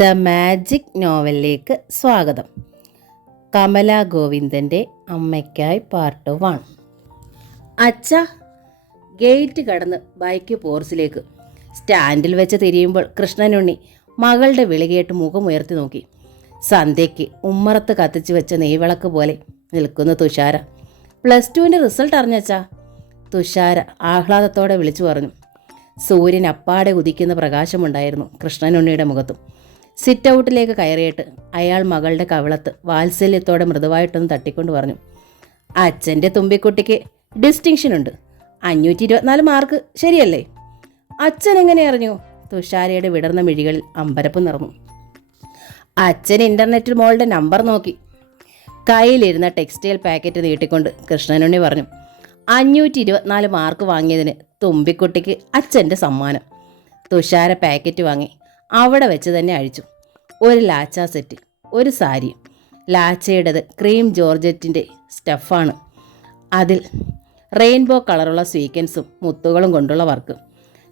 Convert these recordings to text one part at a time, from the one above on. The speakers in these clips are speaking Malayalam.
ദ മാജിക് നോവലിലേക്ക് സ്വാഗതം. കമല ഗോവിന്ദൻ്റെ അമ്മയ്ക്കായി പാർട്ട് 1. അച്ഛ, ഗേറ്റ് കടന്ന് ബൈക്ക് പോർച്ചിലേക്ക് സ്റ്റാൻഡിൽ വെച്ച് തിരിയുമ്പോൾ കൃഷ്ണനുണ്ണി മകളുടെ വിളി കേട്ട് മുഖമുയർത്തി നോക്കി. സന്ധ്യയ്ക്ക് ഉമ്മറത്ത് കത്തിച്ചു വെച്ച നെയ്വിളക്ക് പോലെ നിൽക്കുന്നു തുഷാര. +2 റിസൾട്ട് അറിഞ്ഞച്ചാ, തുഷാര ആഹ്ലാദത്തോടെ വിളിച്ചു പറഞ്ഞു. സൂര്യൻ അപ്പാടെ ഉദിക്കുന്ന പ്രകാശമുണ്ടായിരുന്നു കൃഷ്ണനുണ്ണിയുടെ മുഖത്തും. സിറ്റ് ഔട്ടിലേക്ക് കയറിയിട്ട് അയാൾ മകളുടെ കവിളത്ത് വാത്സല്യത്തോടെ മൃദുവായിട്ടൊന്ന് തട്ടിക്കൊണ്ട് പറഞ്ഞു, അച്ഛൻ്റെ തുമ്പിക്കുട്ടിക്ക് ഡിസ്റ്റിങ്ഷൻ ഉണ്ട്, 524 മാർക്ക്, ശരിയല്ലേ? അച്ഛൻ എങ്ങനെ അറിഞ്ഞു? തുഷാരയുടെ വിടർന്ന മിഴികളിൽ അമ്പരപ്പ് നിറഞ്ഞു. അച്ഛൻ ഇൻ്റർനെറ്റിൽ മോളുടെ നമ്പർ നോക്കി. കയ്യിലിരുന്ന ടെക്സ്റ്റൈൽ പാക്കറ്റ് നീട്ടിക്കൊണ്ട് കൃഷ്ണനുണ്ണി പറഞ്ഞു, 524 മാർക്ക് വാങ്ങിയതിന് തുമ്പിക്കുട്ടിക്ക് അച്ഛൻ്റെ സമ്മാനം. തുഷാര പാക്കറ്റ് വാങ്ങി അവിടെ വെച്ച് തന്നെ അഴിച്ചു. ഒരു ലാച്ച സെറ്റ്, ഒരു സാരി. ലാച്ചയുടേത് ക്രീം ജോർജറ്റിൻ്റെ സ്റ്റഫാണ്. അതിൽ റെയിൻബോ കളറുള്ള സ്വീക്കൻസും മുത്തുകളും കൊണ്ടുള്ള വർക്ക്.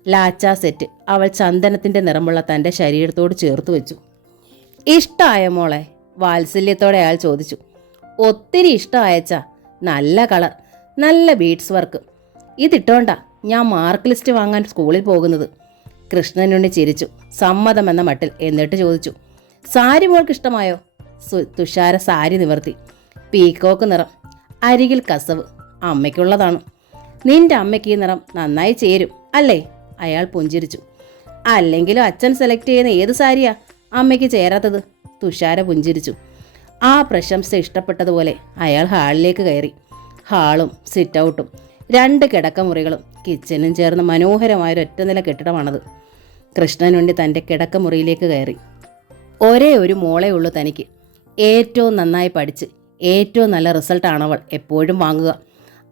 ലാച്ച സെറ്റ് അവൾ ചന്ദനത്തിൻ്റെ നിറമുള്ള തൻ്റെ ശരീരത്തോട് ചേർത്ത് വെച്ചു. ഇഷ്ടമായ മോളെ? വാത്സല്യത്തോടെ അയാൾ ചോദിച്ചു. ഒത്തിരി ഇഷ്ടമായച്ചാ, നല്ല കളർ, നല്ല ബീഡ്സ് വർക്ക്. ഇതിട്ടോണ്ടാ ഞാൻ മാർക്ക് ലിസ്റ്റ് വാങ്ങാൻ സ്കൂളിൽ പോകുന്നത്. കൃഷ്ണനുണ്ണി ചിരിച്ചു സമ്മതമെന്ന മട്ടിൽ. എന്നിട്ട് ചോദിച്ചു, സാരി മോൾക്ക് ഇഷ്ടമായോ? തുഷാര സാരി നിവർത്തി. പീക്കോക്ക് നിറം, അരികിൽ കസവ്, അമ്മയ്ക്കുള്ളതാണ്. നിന്റെ അമ്മയ്ക്ക് ഈ നിറം നന്നായി ചേരും അല്ലേ? അയാൾ പുഞ്ചിരിച്ചു. അല്ലെങ്കിലും അച്ഛൻ സെലക്ട് ചെയ്യുന്ന ഏത് സാരിയാ അമ്മയ്ക്ക് ചേരാത്തത്? തുഷാര പുഞ്ചിരിച്ചു. ആ പ്രശംസ ഇഷ്ടപ്പെട്ടതുപോലെ അയാൾ ഹാളിലേക്ക് കയറി. ഹാളും സിറ്റ് ഔട്ടും 2 കിടക്കമുറികളും കിച്ചനും ചേർന്ന് മനോഹരമായൊരു ഒറ്റനില കെട്ടിടമാണത്. കൃഷ്ണനുണ്ണി തൻ്റെ കിടക്കമുറിയിലേക്ക് കയറി. ഒരേ ഒരു മോളേ ഉള്ളൂ തനിക്ക്. ഏറ്റവും നന്നായി പഠിച്ച് ഏറ്റവും നല്ല റിസൾട്ടാണവൾ എപ്പോഴും വാങ്ങുക.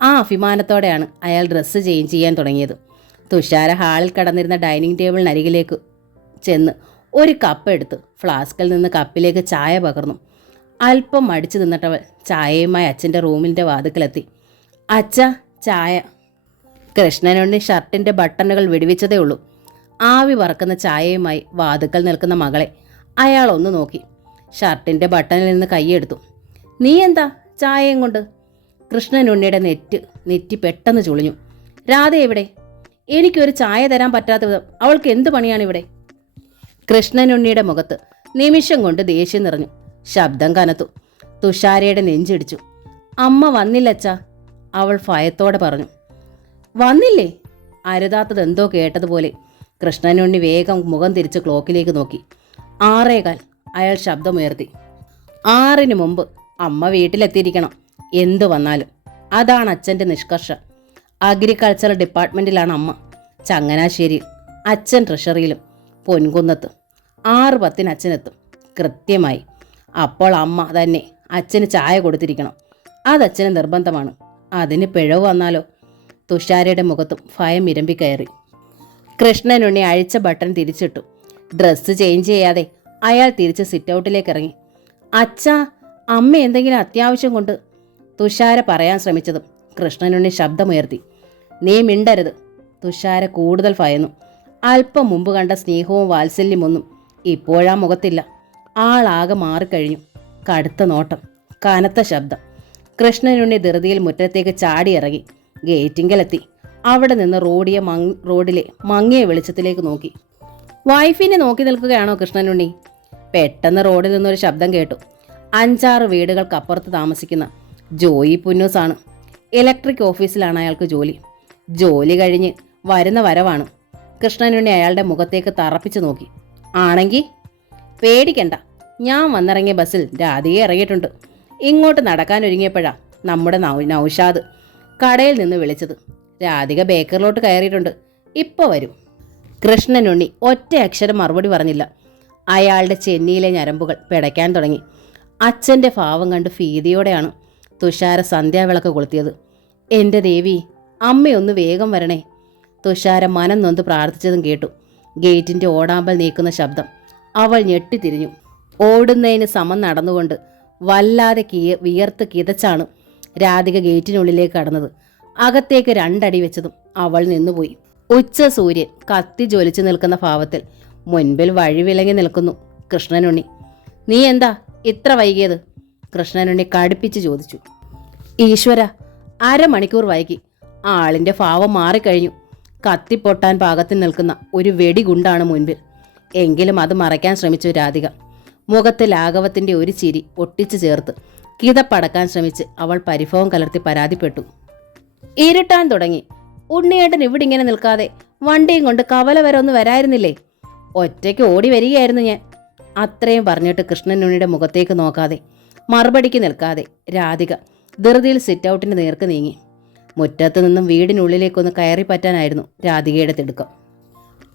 ആ അഭിമാനത്തോടെയാണ് അയാൾ ഡ്രസ്സ് ചേഞ്ച് ചെയ്യാൻ തുടങ്ങിയത്. തുഷാര ഹാളിൽ കടന്നിരുന്ന ഡൈനിങ് ടേബിളിനരികിലേക്ക് ചെന്ന് ഒരു കപ്പ് എടുത്ത് ഫ്ലാസ്കിൽ നിന്ന് കപ്പിലേക്ക് ചായ പകർന്നു. അല്പം മടിച്ചു നിന്നിട്ടവൾ ചായയുമായി അച്ഛൻ്റെ റൂമിൻ്റെ വാതിക്കലെത്തി. അച്ഛ, ചായ. കൃഷ്ണനുണ്ണി ഷർട്ടിൻ്റെ ബട്ടണുകൾ വെടിവെച്ചതേ ഉള്ളൂ. ആവി പറക്കുന്ന ചായയുമായി വാതുക്കൽ നിൽക്കുന്ന മകളെ അയാൾ ഒന്ന് നോക്കി. ഷർട്ടിൻ്റെ ബട്ടണിൽ നിന്ന് കൈയെടുത്തു. നീ എന്താ ചായയും കൊണ്ട്? കൃഷ്ണനുണ്ണിയുടെ നെറ്റി പെട്ടെന്ന് ചുളിഞ്ഞു. രാധ എവിടെ? എനിക്കൊരു ചായ തരാൻ പറ്റാത്ത വിധം അവൾക്ക് എന്ത് പണിയാണിവിടെ? കൃഷ്ണനുണ്ണിയുടെ മുഖത്ത് നിമിഷം കൊണ്ട് ദേഷ്യം നിറഞ്ഞു. ശബ്ദം കനത്തു. തുഷാരയുടെ നെഞ്ചിടിച്ചു. അമ്മ വന്നില്ലച്ചാ, അവൾ ഭയത്തോടെ പറഞ്ഞു. വന്നില്ലേ? അരുതാത്തത് എന്തോ കേട്ടതുപോലെ കൃഷ്ണനുണ്ണി വേഗം മുഖം തിരിച്ച് ക്ലോക്കിലേക്ക് നോക്കി. 6:15. അയാൾ ശബ്ദമുയർത്തി. 6-ന് മുമ്പ് അമ്മ വീട്ടിലെത്തിയിരിക്കണം, എന്തു വന്നാലും. അതാണ് അച്ഛൻ്റെ നിഷ്കർഷ. അഗ്രികൾച്ചറൽ ഡിപ്പാർട്ട്മെൻറ്റിലാണ് അമ്മ. ചങ്ങനാശ്ശേരിയിൽ, അച്ഛൻ ട്രഷറിയിലും. പൊൻകുന്നത്ത് 6:10 അച്ഛനെത്തും കൃത്യമായി. അപ്പോൾ അമ്മ തന്നെ അച്ഛന് ചായ കൊടുത്തിരിക്കണം. അതച്ഛന് നിർബന്ധമാണ്. അതിന് പിഴവ് വന്നാലോ? തുഷാരയുടെ മുഖത്തും ഭയം ഇരമ്പിക്കയറി. കൃഷ്ണനുണ്ണി അഴിച്ച ബട്ടൺ തിരിച്ചിട്ടു. ഡ്രസ്സ് ചേഞ്ച് ചെയ്യാതെ അയാൾ തിരിച്ച് സിറ്റ് ഔട്ടിലേക്ക് ഇറങ്ങി. അച്ഛാ, അമ്മ എന്തെങ്കിലും അത്യാവശ്യം കൊണ്ട്? തുഷാര പറയാൻ ശ്രമിച്ചതും കൃഷ്ണനുണ്ണി ശബ്ദമുയർത്തി. നീ മിണ്ടരുത്. തുഷാര കൂടുതൽ ഭയന്നു. അല്പം മുമ്പ് കണ്ട സ്നേഹവും വാത്സല്യമൊന്നും ഇപ്പോഴാ മുഖത്തില്ല. ആളാകെ മാറിക്കഴിഞ്ഞു. കടുത്ത നോട്ടം, കനത്ത ശബ്ദം. കൃഷ്ണനുണ്ണി ധൃതിയിൽ മുറ്റത്തേക്ക് ചാടിയിറങ്ങി ഗേറ്റിങ്കലെത്തി. അവിടെ നിന്ന് റോഡിലെ മങ്ങിയ വെളിച്ചത്തിലേക്ക് നോക്കി. വൈഫിനെ നോക്കി നിൽക്കുകയാണോ കൃഷ്ണനുണ്ണി? പെട്ടെന്ന് റോഡിൽ നിന്നൊരു ശബ്ദം കേട്ടു. 5-6 വീടുകൾക്കപ്പുറത്ത് താമസിക്കുന്ന ജോയി പുന്നൂസാണ്. ഇലക്ട്രിക് ഓഫീസിലാണ് അയാൾക്ക് ജോലി. ജോലി കഴിഞ്ഞ് വരുന്ന വരവാണ്. കൃഷ്ണനുണ്ണി അയാളുടെ മുഖത്തേക്ക് തറപ്പിച്ചു നോക്കി. ആണെങ്കിൽ പേടിക്കണ്ട, ഞാൻ വന്നിറങ്ങിയ ബസ്സിൽ രാധികയെ ഇറങ്ങിയിട്ടുണ്ട്. ഇങ്ങോട്ട് നടക്കാനൊരുങ്ങിയപ്പോഴാ നമ്മുടെ നൗഷാദ് കടയിൽ നിന്ന് വിളിച്ചത്. രാധിക ബേക്കറിലോട്ട് കയറിയിട്ടുണ്ട്, ഇപ്പോൾ വരും. കൃഷ്ണനുണ്ണി ഒറ്റ അക്ഷരം മറുപടി പറഞ്ഞില്ല. അയാളുടെ ചെന്നിയിലെ ഞരമ്പുകൾ പിടയ്ക്കാൻ തുടങ്ങി. അച്ഛൻ്റെ ഭാവം കണ്ട് ഭീതിയോടെയാണ് തുഷാര സന്ധ്യാവിളക്ക് കൊളുത്തിയത്. എൻ്റെ ദേവി, അമ്മയൊന്ന് വേഗം വരണേ. തുഷാര മനം നൊന്ത് പ്രാർത്ഥിച്ചതും കേട്ടു. ഗേറ്റിൻ്റെ ഓടാമ്പൽ നീക്കുന്ന ശബ്ദം. അവൾ ഞെട്ടിത്തിരിഞ്ഞു. ഓടുന്നതിന് സമം നടന്നുകൊണ്ട് വല്ലാതെ വിയർത്ത് കിതച്ചാണ് രാധിക ഗേറ്റിനുള്ളിലേക്ക് കടന്നത്. അകത്തേക്ക് 2 അടി വെച്ചതും അവൾ നിന്നുപോയി. ഉച്ച സൂര്യൻ കത്തി ജ്വലിച്ചു നിൽക്കുന്ന ഭാവത്തിൽ മുൻപിൽ വഴി വിലങ്ങി നിൽക്കുന്നു കൃഷ്ണനുണ്ണി. നീ എന്താ ഇത്ര വൈകിയത്? കൃഷ്ണനുണ്ണി കടുപ്പിച്ച് ചോദിച്ചു. ഈശ്വര, അരമണിക്കൂർ വൈകി. ആളിൻ്റെ ഭാവം മാറിക്കഴിഞ്ഞു. കത്തിപ്പൊട്ടാൻ പാകത്തിൽ നിൽക്കുന്ന ഒരു വെടികുണ്ടാണ് മുൻപിൽ. എങ്കിലും അത് മറയ്ക്കാൻ ശ്രമിച്ചു രാധിക. മുഖത്ത് ലാഘവത്തിൻ്റെ ഒരു ചിരി ഒട്ടിച്ചു ചേർത്ത് കിതപ്പടക്കാൻ ശ്രമിച്ച് അവൾ പരിഭവം കലർത്തി പരാതിപ്പെട്ടു. ഇരുട്ടാൻ തുടങ്ങി. ഉണ്ണിയേട്ടൻ ഇവിടെ ഇങ്ങനെ നിൽക്കാതെ വണ്ടിയും കൊണ്ട് കവല വരെ ഒന്ന് വരായിരുന്നില്ലേ? ഒറ്റയ്ക്ക് ഓടി വരികയായിരുന്നു ഞാൻ. അത്രയും പറഞ്ഞിട്ട് കൃഷ്ണനുണ്ണിയുടെ മുഖത്തേക്ക് നോക്കാതെ മറുപടിക്ക് നിൽക്കാതെ രാധിക ധൃതിയിൽ സിറ്റ് ഔട്ടിന് നേർക്ക് നീങ്ങി. മുറ്റത്ത് നിന്നും വീടിനുള്ളിലേക്കൊന്ന് കയറി പറ്റാനായിരുന്നു രാധികയുടെ തിടുക്കം.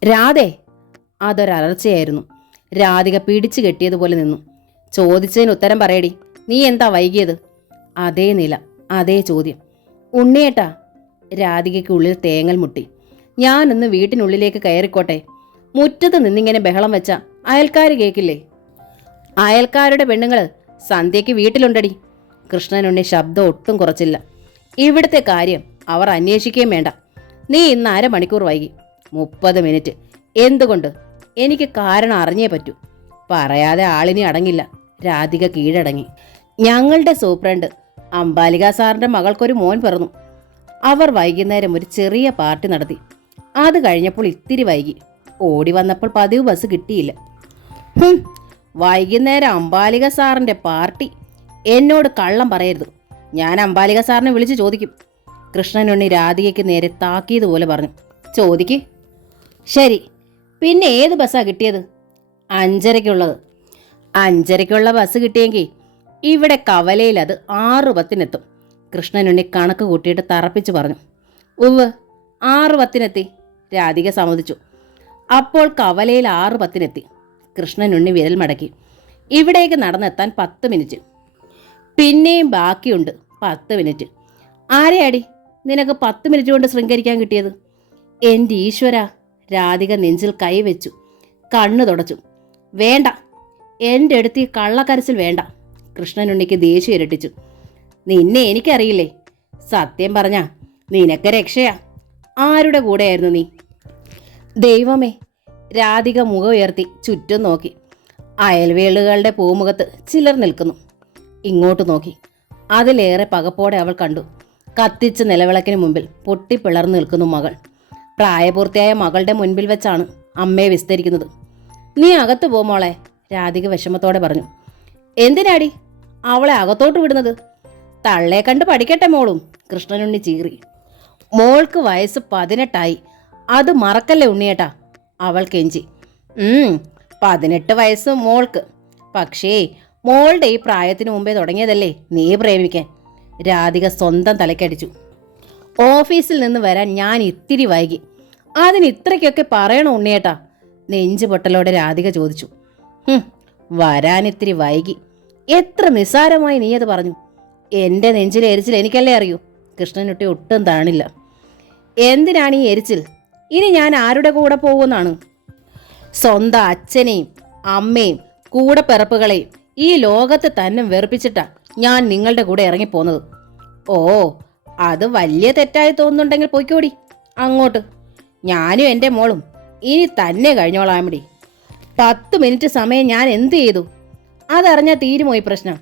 രാധേ! അതൊരലർച്ചയായിരുന്നു. രാധിക പിടിച്ചു കെട്ടിയതുപോലെ നിന്നു. ചോദിച്ചതിന് ഉത്തരം പറയടി, നീ എന്താ വൈകിയത്? അതേ നില, അതേ ചോദ്യം. ഉണ്ണിയേട്ടാ! രാധികയ്ക്കുള്ളിൽ തേങ്ങൽ മുട്ടി. ഞാനൊന്ന് വീട്ടിനുള്ളിലേക്ക് കയറിക്കോട്ടെ? മുറ്റത്ത് നിന്നിങ്ങനെ ബഹളം വെച്ച അയൽക്കാർ കേൾക്കില്ലേ? അയൽക്കാരുടെ പെണ്ണുങ്ങൾ സന്ധ്യയ്ക്ക് വീട്ടിലുണ്ടടി. കൃഷ്ണനുണ്ണി ശബ്ദം ഒട്ടും കുറച്ചില്ല. ഇവിടുത്തെ കാര്യം അവർ അന്വേഷിക്കുകയും വേണ്ട. നീ ഇന്ന് അരമണിക്കൂർ വൈകി. 30 മിനിറ്റ്. എന്തുകൊണ്ട്? എനിക്ക് കാരണം അറിഞ്ഞേ പറ്റൂ. പറയാതെ ആളിനി അടങ്ങില്ല. രാധിക കീഴടങ്ങി. ഞങ്ങളുടെ സൂപ്രണ്ട് അംബാലിക സാറിൻ്റെ മകൾക്കൊരു മോൻ പിറന്നു. അവർ വൈകുന്നേരം ഒരു ചെറിയ പാർട്ടി നടത്തി. അത് കഴിഞ്ഞപ്പോൾ ഇത്തിരി വൈകി. ഓടി വന്നപ്പോൾ പതിവ് ബസ് കിട്ടിയില്ല. വൈകുന്നേരം അംബാലിക സാറിൻ്റെ പാർട്ടി? എന്നോട് കള്ളം പറയരുത്. ഞാൻ അംബാലിക സാറിനെ വിളിച്ച് ചോദിക്കും. കൃഷ്ണനുണ്ണി രാധികയ്ക്ക് നേരെ താക്കിയതുപോലെ പറഞ്ഞു. ചോദിക്ക്. ശരി, പിന്നെ ഏത് ബസ്സാണ് കിട്ടിയത്? 5:30-ക്കുള്ളത്. 5:30-ക്കുള്ള ബസ് കിട്ടിയെങ്കിൽ ഇവിടെ കവലയിൽ അത് 6:10-നെത്തും. കൃഷ്ണനുണ്ണി കണക്ക് കൂട്ടിയിട്ട് തറപ്പിച്ച് പറഞ്ഞു. ഉവ്വ്, 6:10-നെത്തി. രാധിക സമ്മതിച്ചു. അപ്പോൾ കവലയിൽ 6:10-നെത്തി. കൃഷ്ണനുണ്ണി വിരൽ മടക്കി. ഇവിടേക്ക് നടന്നെത്താൻ 10 മിനിറ്റ്. പിന്നെയും ബാക്കിയുണ്ട് 10 മിനിറ്റ്. ആരെയാടി നിനക്ക് 10 മിനിറ്റ് കൊണ്ട് ശൃംഗരിക്കാൻ കിട്ടിയത്? എൻ്റെ ഈശ്വര! രാധിക നെഞ്ചിൽ കൈവച്ചു, കണ്ണു തുടച്ചു. വേണ്ട, എൻ്റെ അടുത്ത് ഈ കള്ളക്കരച്ചിൽ വേണ്ട. കൃഷ്ണനുണ്ണിക്ക് ദേഷ്യം ഇരട്ടിച്ചു. നിന്നെ എനിക്കറിയില്ലേ? സത്യം പറഞ്ഞാ നിനക്ക് രക്ഷയാ. ആരുടെ കൂടെയായിരുന്നു നീ? ദൈവമേ! രാധിക മുഖം ഉയർത്തി ചുറ്റും നോക്കി. അയൽവേളുകളുടെ പൂമുഖത്ത് ചിലർ നിൽക്കുന്നു. ഇങ്ങോട്ട് നോക്കി. അതിലേറെ പകപ്പോടെ അവൾ കണ്ടു. കത്തിച്ച് നിലവിളക്കിന് മുമ്പിൽ പൊട്ടിപ്പിളർന്നു നിൽക്കുന്നു മകൾ. പ്രായപൂർത്തിയായ മകളുടെ മുൻപിൽ വെച്ചാണ് അമ്മയെ വിസ്തരിക്കുന്നത്. നീ അകത്ത് പോ മോളെ, രാധിക വിഷമത്തോടെ പറഞ്ഞു. എന്തിനാടി അവളെ അകത്തോട്ട് വിടുന്നത്? തള്ളെ കണ്ട് പഠിക്കട്ടെ മോളും. കൃഷ്ണനുണ്ണി ചീറി. മോൾക്ക് വയസ്സ് 18ആയി. അത് മറക്കല്ലേ ഉണ്ണിയേട്ടാ, അവൾ കെഞ്ചി. 18 വയസ്സ് മോൾക്ക്. പക്ഷേ മോളുടെ ഈ പ്രായത്തിന് മുമ്പേ തുടങ്ങിയതല്ലേ നീ പ്രേമിക്കാൻ? രാധിക സ്വന്തം തലക്കടിച്ചു. ഓഫീസിൽ നിന്ന് വരാൻ ഞാൻ ഇത്തിരി വൈകി. അതിന് ഇത്രയ്ക്കൊക്കെ പറയണോ ഉണ്ണിയേട്ടാ? നെഞ്ചു പൊട്ടലോടെ രാധിക ചോദിച്ചു. വരാൻ ഇത്തിരി വൈകി. എത്ര നിസ്സാരമായി നീ അത് പറഞ്ഞു. എൻ്റെ നെഞ്ചിലെ എരിച്ചിൽ എനിക്കല്ലേ അറിയൂ. കൃഷ്ണനുട്ടി ഒട്ടും താണില്ല. എന്തിനാണ് ഈ എരിച്ചിൽ? ഇനി ഞാൻ ആരുടെ കൂടെ പോകുമെന്നാണ്? സ്വന്തം അച്ഛനെയും അമ്മയും കൂടെ പിറപ്പുകളെയും ഈ ലോകത്ത് തന്നെ വെറുപ്പിച്ചിട്ടാ ഞാൻ നിങ്ങളുടെ കൂടെ ഇറങ്ങിപ്പോന്നത്. ഓ, അത് വലിയ തെറ്റായി തോന്നുന്നുണ്ടെങ്കിൽ പൊയ്ക്കോടി അങ്ങോട്ട്. ഞാനും എൻ്റെ മോളും ഇനി തന്നെ കഴിഞ്ഞോളാമടി. 10 മിനിറ്റ് സമയം ഞാൻ എന്ത് ചെയ്തു? അതറിഞ്ഞാൽ തീരുമോ ഈ പ്രശ്നം?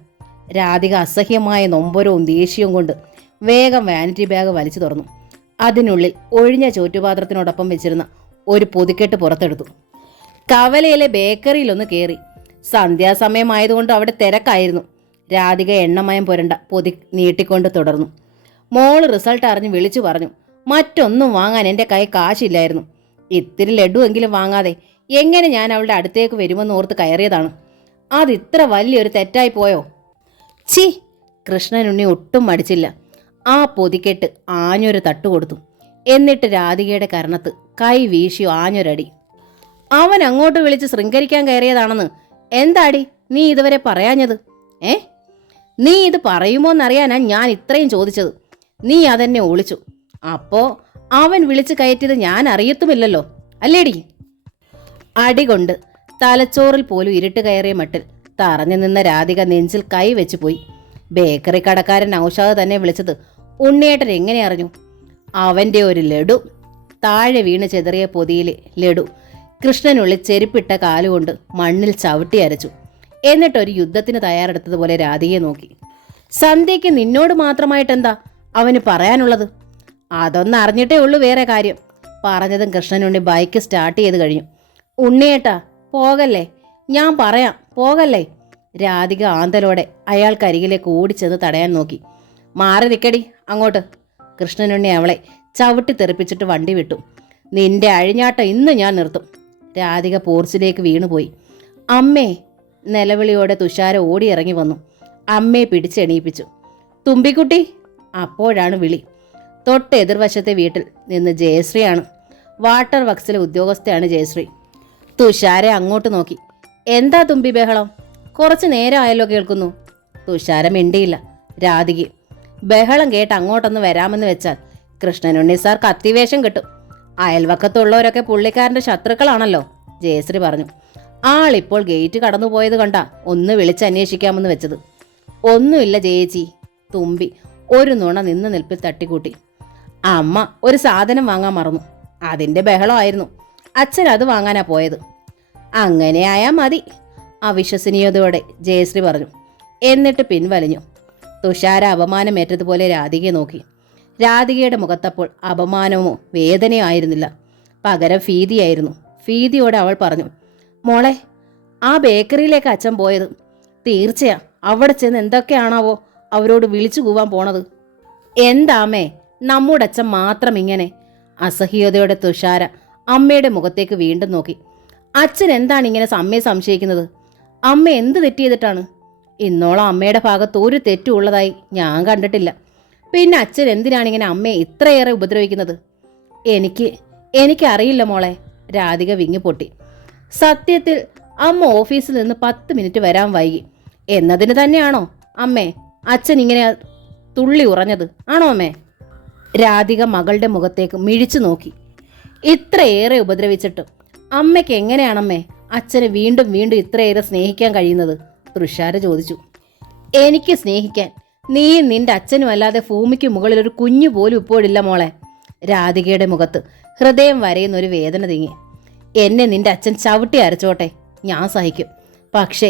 രാധിക അസഹ്യമായ നൊമ്പരവും ദേഷ്യവും കൊണ്ട് വേഗം വാനിറ്റി ബാഗ് വലിച്ചു തുറന്നു. അതിനുള്ളിൽ ഒഴിഞ്ഞ ചോറ്റുപാത്രത്തിനോടൊപ്പം വെച്ചിരുന്ന ഒരു പൊതിക്കെട്ട് പുറത്തെടുത്തു. കവലയിലെ ബേക്കറിയിലൊന്ന് കയറി. സന്ധ്യാസമയമായതുകൊണ്ട് അവിടെ തിരക്കായിരുന്നു. രാധിക എണ്ണമയം പുരണ്ട പൊതി നീട്ടിക്കൊണ്ട് തുടർന്നു. മോള് റിസൾട്ട് അറിഞ്ഞ് വിളിച്ചു പറഞ്ഞു, മറ്റൊന്നും വാങ്ങാൻ എൻ്റെ കൈ കാശില്ലായിരുന്നു. ഇത്തിരി ലഡു എങ്കിലും വാങ്ങാതെ എങ്ങനെ ഞാൻ അവളുടെ അടുത്തേക്ക് വരുമെന്ന് ഓർത്ത് കയറിയതാണ്. അതിത്ര വലിയൊരു തെറ്റായി പോയോ? ഛീ! കൃഷ്ണനുണ്ണി ഒട്ടും മടിച്ചില്ല. ആ പൊതിക്കെട്ട് ആഞ്ഞൊരു തട്ടുകൊടുത്തു. എന്നിട്ട് രാധികയുടെ കരണത്ത് കൈ വീശി ആഞ്ഞൊരടി. അവൻ അങ്ങോട്ട് വിളിച്ച് ശൃംഗരിക്കാൻ കയറിയതാണെന്ന് എന്താടി നീ ഇതുവരെ പറയാഞ്ഞത്? നീ ഇത് പറയുമോന്നറിയാനാ ഞാൻ ഇത്രയും ചോദിച്ചത്. നീ അതെന്നെ ഒളിച്ചു. അപ്പോ അവൻ വിളിച്ച് കയറ്റിയത് ഞാൻ അറിയത്തുമില്ലല്ലോ, അല്ലേടി? അടികൊണ്ട് തലച്ചോറിൽ പോലും ഇരുട്ട് കയറിയ മട്ടിൽ തറഞ്ഞു നിന്ന രാധിക നെഞ്ചിൽ കൈ വെച്ച് പോയി. ബേക്കറി കടക്കാരൻ ഔഷാദ് തന്നെ വിളിച്ചത് ഉണ്ണിയേട്ടൻ എങ്ങനെ അറിഞ്ഞു? അവൻ്റെ ഒരു ലഡു, താഴെ വീണ് ചെതറിയ പൊതിയിലെ ലഡു കൃഷ്ണനുള്ളിൽ ചെരുപ്പിട്ട കാലുകൊണ്ട് മണ്ണിൽ ചവിട്ടി അരച്ചു. എന്നിട്ടൊരു യുദ്ധത്തിന് തയ്യാറെടുത്തതുപോലെ രാധികയെ നോക്കി. സന്ധ്യയ്ക്ക് നിന്നോട് മാത്രമായിട്ടെന്താ അവന് പറയാനുള്ളത്? അതൊന്നും അറിഞ്ഞിട്ടേ ഉള്ളൂ വേറെ കാര്യം. പറഞ്ഞതും കൃഷ്ണനുണ്ണി ബൈക്ക് സ്റ്റാർട്ട് ചെയ്ത് കഴിഞ്ഞു. ഉണ്ണിയേട്ടാ പോകല്ലേ, ഞാൻ പറയാം പോകല്ലേ. രാധിക ആന്തലോടെ അയാൾക്കരികിലേക്ക് ഓടിച്ചെന്ന് തടയാൻ നോക്കി. മാറി നിൽക്കടി അങ്ങോട്ട്. കൃഷ്ണനുണ്ണി അവളെ ചവിട്ടി തെറിപ്പിച്ചിട്ട് വണ്ടി വിട്ടു. നിന്റെ അഴിഞ്ഞാട്ടം ഇന്ന് ഞാൻ നിർത്തും. രാധിക പോർച്ചിലേക്ക് വീണുപോയി. അമ്മേ! നിലവിളിയോടെ തുഷാര ഓടിയിറങ്ങി വന്നു. അമ്മയെ പിടിച്ചെണീപ്പിച്ചു. തുമ്പിക്കുട്ടി! അപ്പോഴാണ് വിളി. തൊട്ട് എതിർവശത്തെ വീട്ടിൽ നിന്ന് ജയശ്രീയാണ്. വാട്ടർ വർക്സിലെ ഉദ്യോഗസ്ഥയാണ് ജയശ്രീ. തുഷാര അങ്ങോട്ട് നോക്കി. എന്താ തുമ്പി ബഹളം? കുറച്ച് നേരമായല്ലോ കേൾക്കുന്നു. തുഷാര മിണ്ടിയില്ല. രാധിക ബഹളം കേട്ട് അങ്ങോട്ടൊന്ന് വരാമെന്ന് വെച്ചാൽ കൃഷ്ണനുണ്ണി സാർ കത്തിവേഷം കിട്ടും. അയൽവക്കത്തുള്ളവരൊക്കെ പുള്ളിക്കാരൻ്റെ ശത്രുക്കളാണല്ലോ, ജയശ്രീ പറഞ്ഞു. ആളിപ്പോൾ ഗേറ്റ് കടന്നുപോയത് കണ്ടാ ഒന്ന് വിളിച്ചന്വേഷിക്കാമെന്ന് വെച്ചത്. ഒന്നുമില്ല ജയേച്ചി. തുമ്പി ഒരു നുണ നിന്ന് നിൽപ്പിൽ തട്ടിക്കൂട്ടി. അമ്മ ഒരു സാധനം വാങ്ങാൻ മറന്നു, അതിൻ്റെ ബഹളമായിരുന്നു. അച്ഛൻ അത് വാങ്ങാനാ പോയത്. അങ്ങനെ ആയാൽ മതി, അവിശ്വസനീയതയോടെ ജയശ്രീ പറഞ്ഞു. എന്നിട്ട് പിൻവലിഞ്ഞു. തുഷാര അപമാനമേറ്റതുപോലെ രാധികയെ നോക്കി. രാധികയുടെ മുഖത്തപ്പോൾ അപമാനമോ വേദനയോ ആയിരുന്നില്ല, പകരം ഭീതിയായിരുന്നു. ഭീതിയോടെ അവൾ പറഞ്ഞു, മോളെ, ആ ബേക്കറിയിലേക്ക് അച്ഛൻ പോയത് തീർച്ചയാ അവിടെ ചെന്ന് എന്തൊക്കെയാണാവോ അവരോട് വിളിച്ചു കൂവാൻ പോണത്. എന്താമേ നമ്മുടെ അച്ഛൻ മാത്രം ഇങ്ങനെ? അസഹ്യതയോടെ തുഷാര അമ്മയുടെ മുഖത്തേക്ക് വീണ്ടും നോക്കി. അച്ഛൻ എന്താണ് ഇങ്ങനെ അമ്മയെ സംശയിക്കുന്നത്? അമ്മ എന്ത് തെറ്റ് ചെയ്തിട്ടാണ്? ഇന്നോളം അമ്മയുടെ ഭാഗത്ത് ഒരു തെറ്റും ഉള്ളതായി ഞാൻ കണ്ടിട്ടില്ല. പിന്നെ അച്ഛൻ എന്തിനാണിങ്ങനെ അമ്മയെ ഇത്രയേറെ ഉപദ്രവിക്കുന്നത്? എനിക്കറിയില്ല മോളെ. രാധിക വിങ്ങിപ്പൊട്ടി. സത്യത്തിൽ അമ്മ ഓഫീസിൽ നിന്ന് 10 മിനിറ്റ് വരാൻ വൈകി എന്നതിന് തന്നെയാണോ അമ്മേ അച്ഛൻ ഇങ്ങനെ തുള്ളി ഉറഞ്ഞത്? ആണോ അമ്മേ? രാധിക മകളുടെ മുഖത്തേക്ക് മിഴിച്ചു നോക്കി. ഇത്രയേറെ ഉപദ്രവിച്ചിട്ടും അമ്മയ്ക്ക് എങ്ങനെയാണമ്മേ അച്ഛനെ വീണ്ടും വീണ്ടും ഇത്രയേറെ സ്നേഹിക്കാൻ കഴിയുന്നത്? തുഷാര ചോദിച്ചു. എനിക്ക് സ്നേഹിക്കാൻ നീയും നിന്റെ അച്ഛനും അല്ലാതെ ഭൂമിക്ക് മുകളിൽ ഒരു കുഞ്ഞു പോലും ഇപ്പോഴില്ല മോളെ. രാധികയുടെ മുഖത്ത് ഹൃദയം വരയുന്ന ഒരു വേദന തിങ്ങി. എന്നെ നിന്റെ അച്ഛൻ ചവിട്ടി അരച്ചോട്ടെ, ഞാൻ സഹിക്കും. പക്ഷേ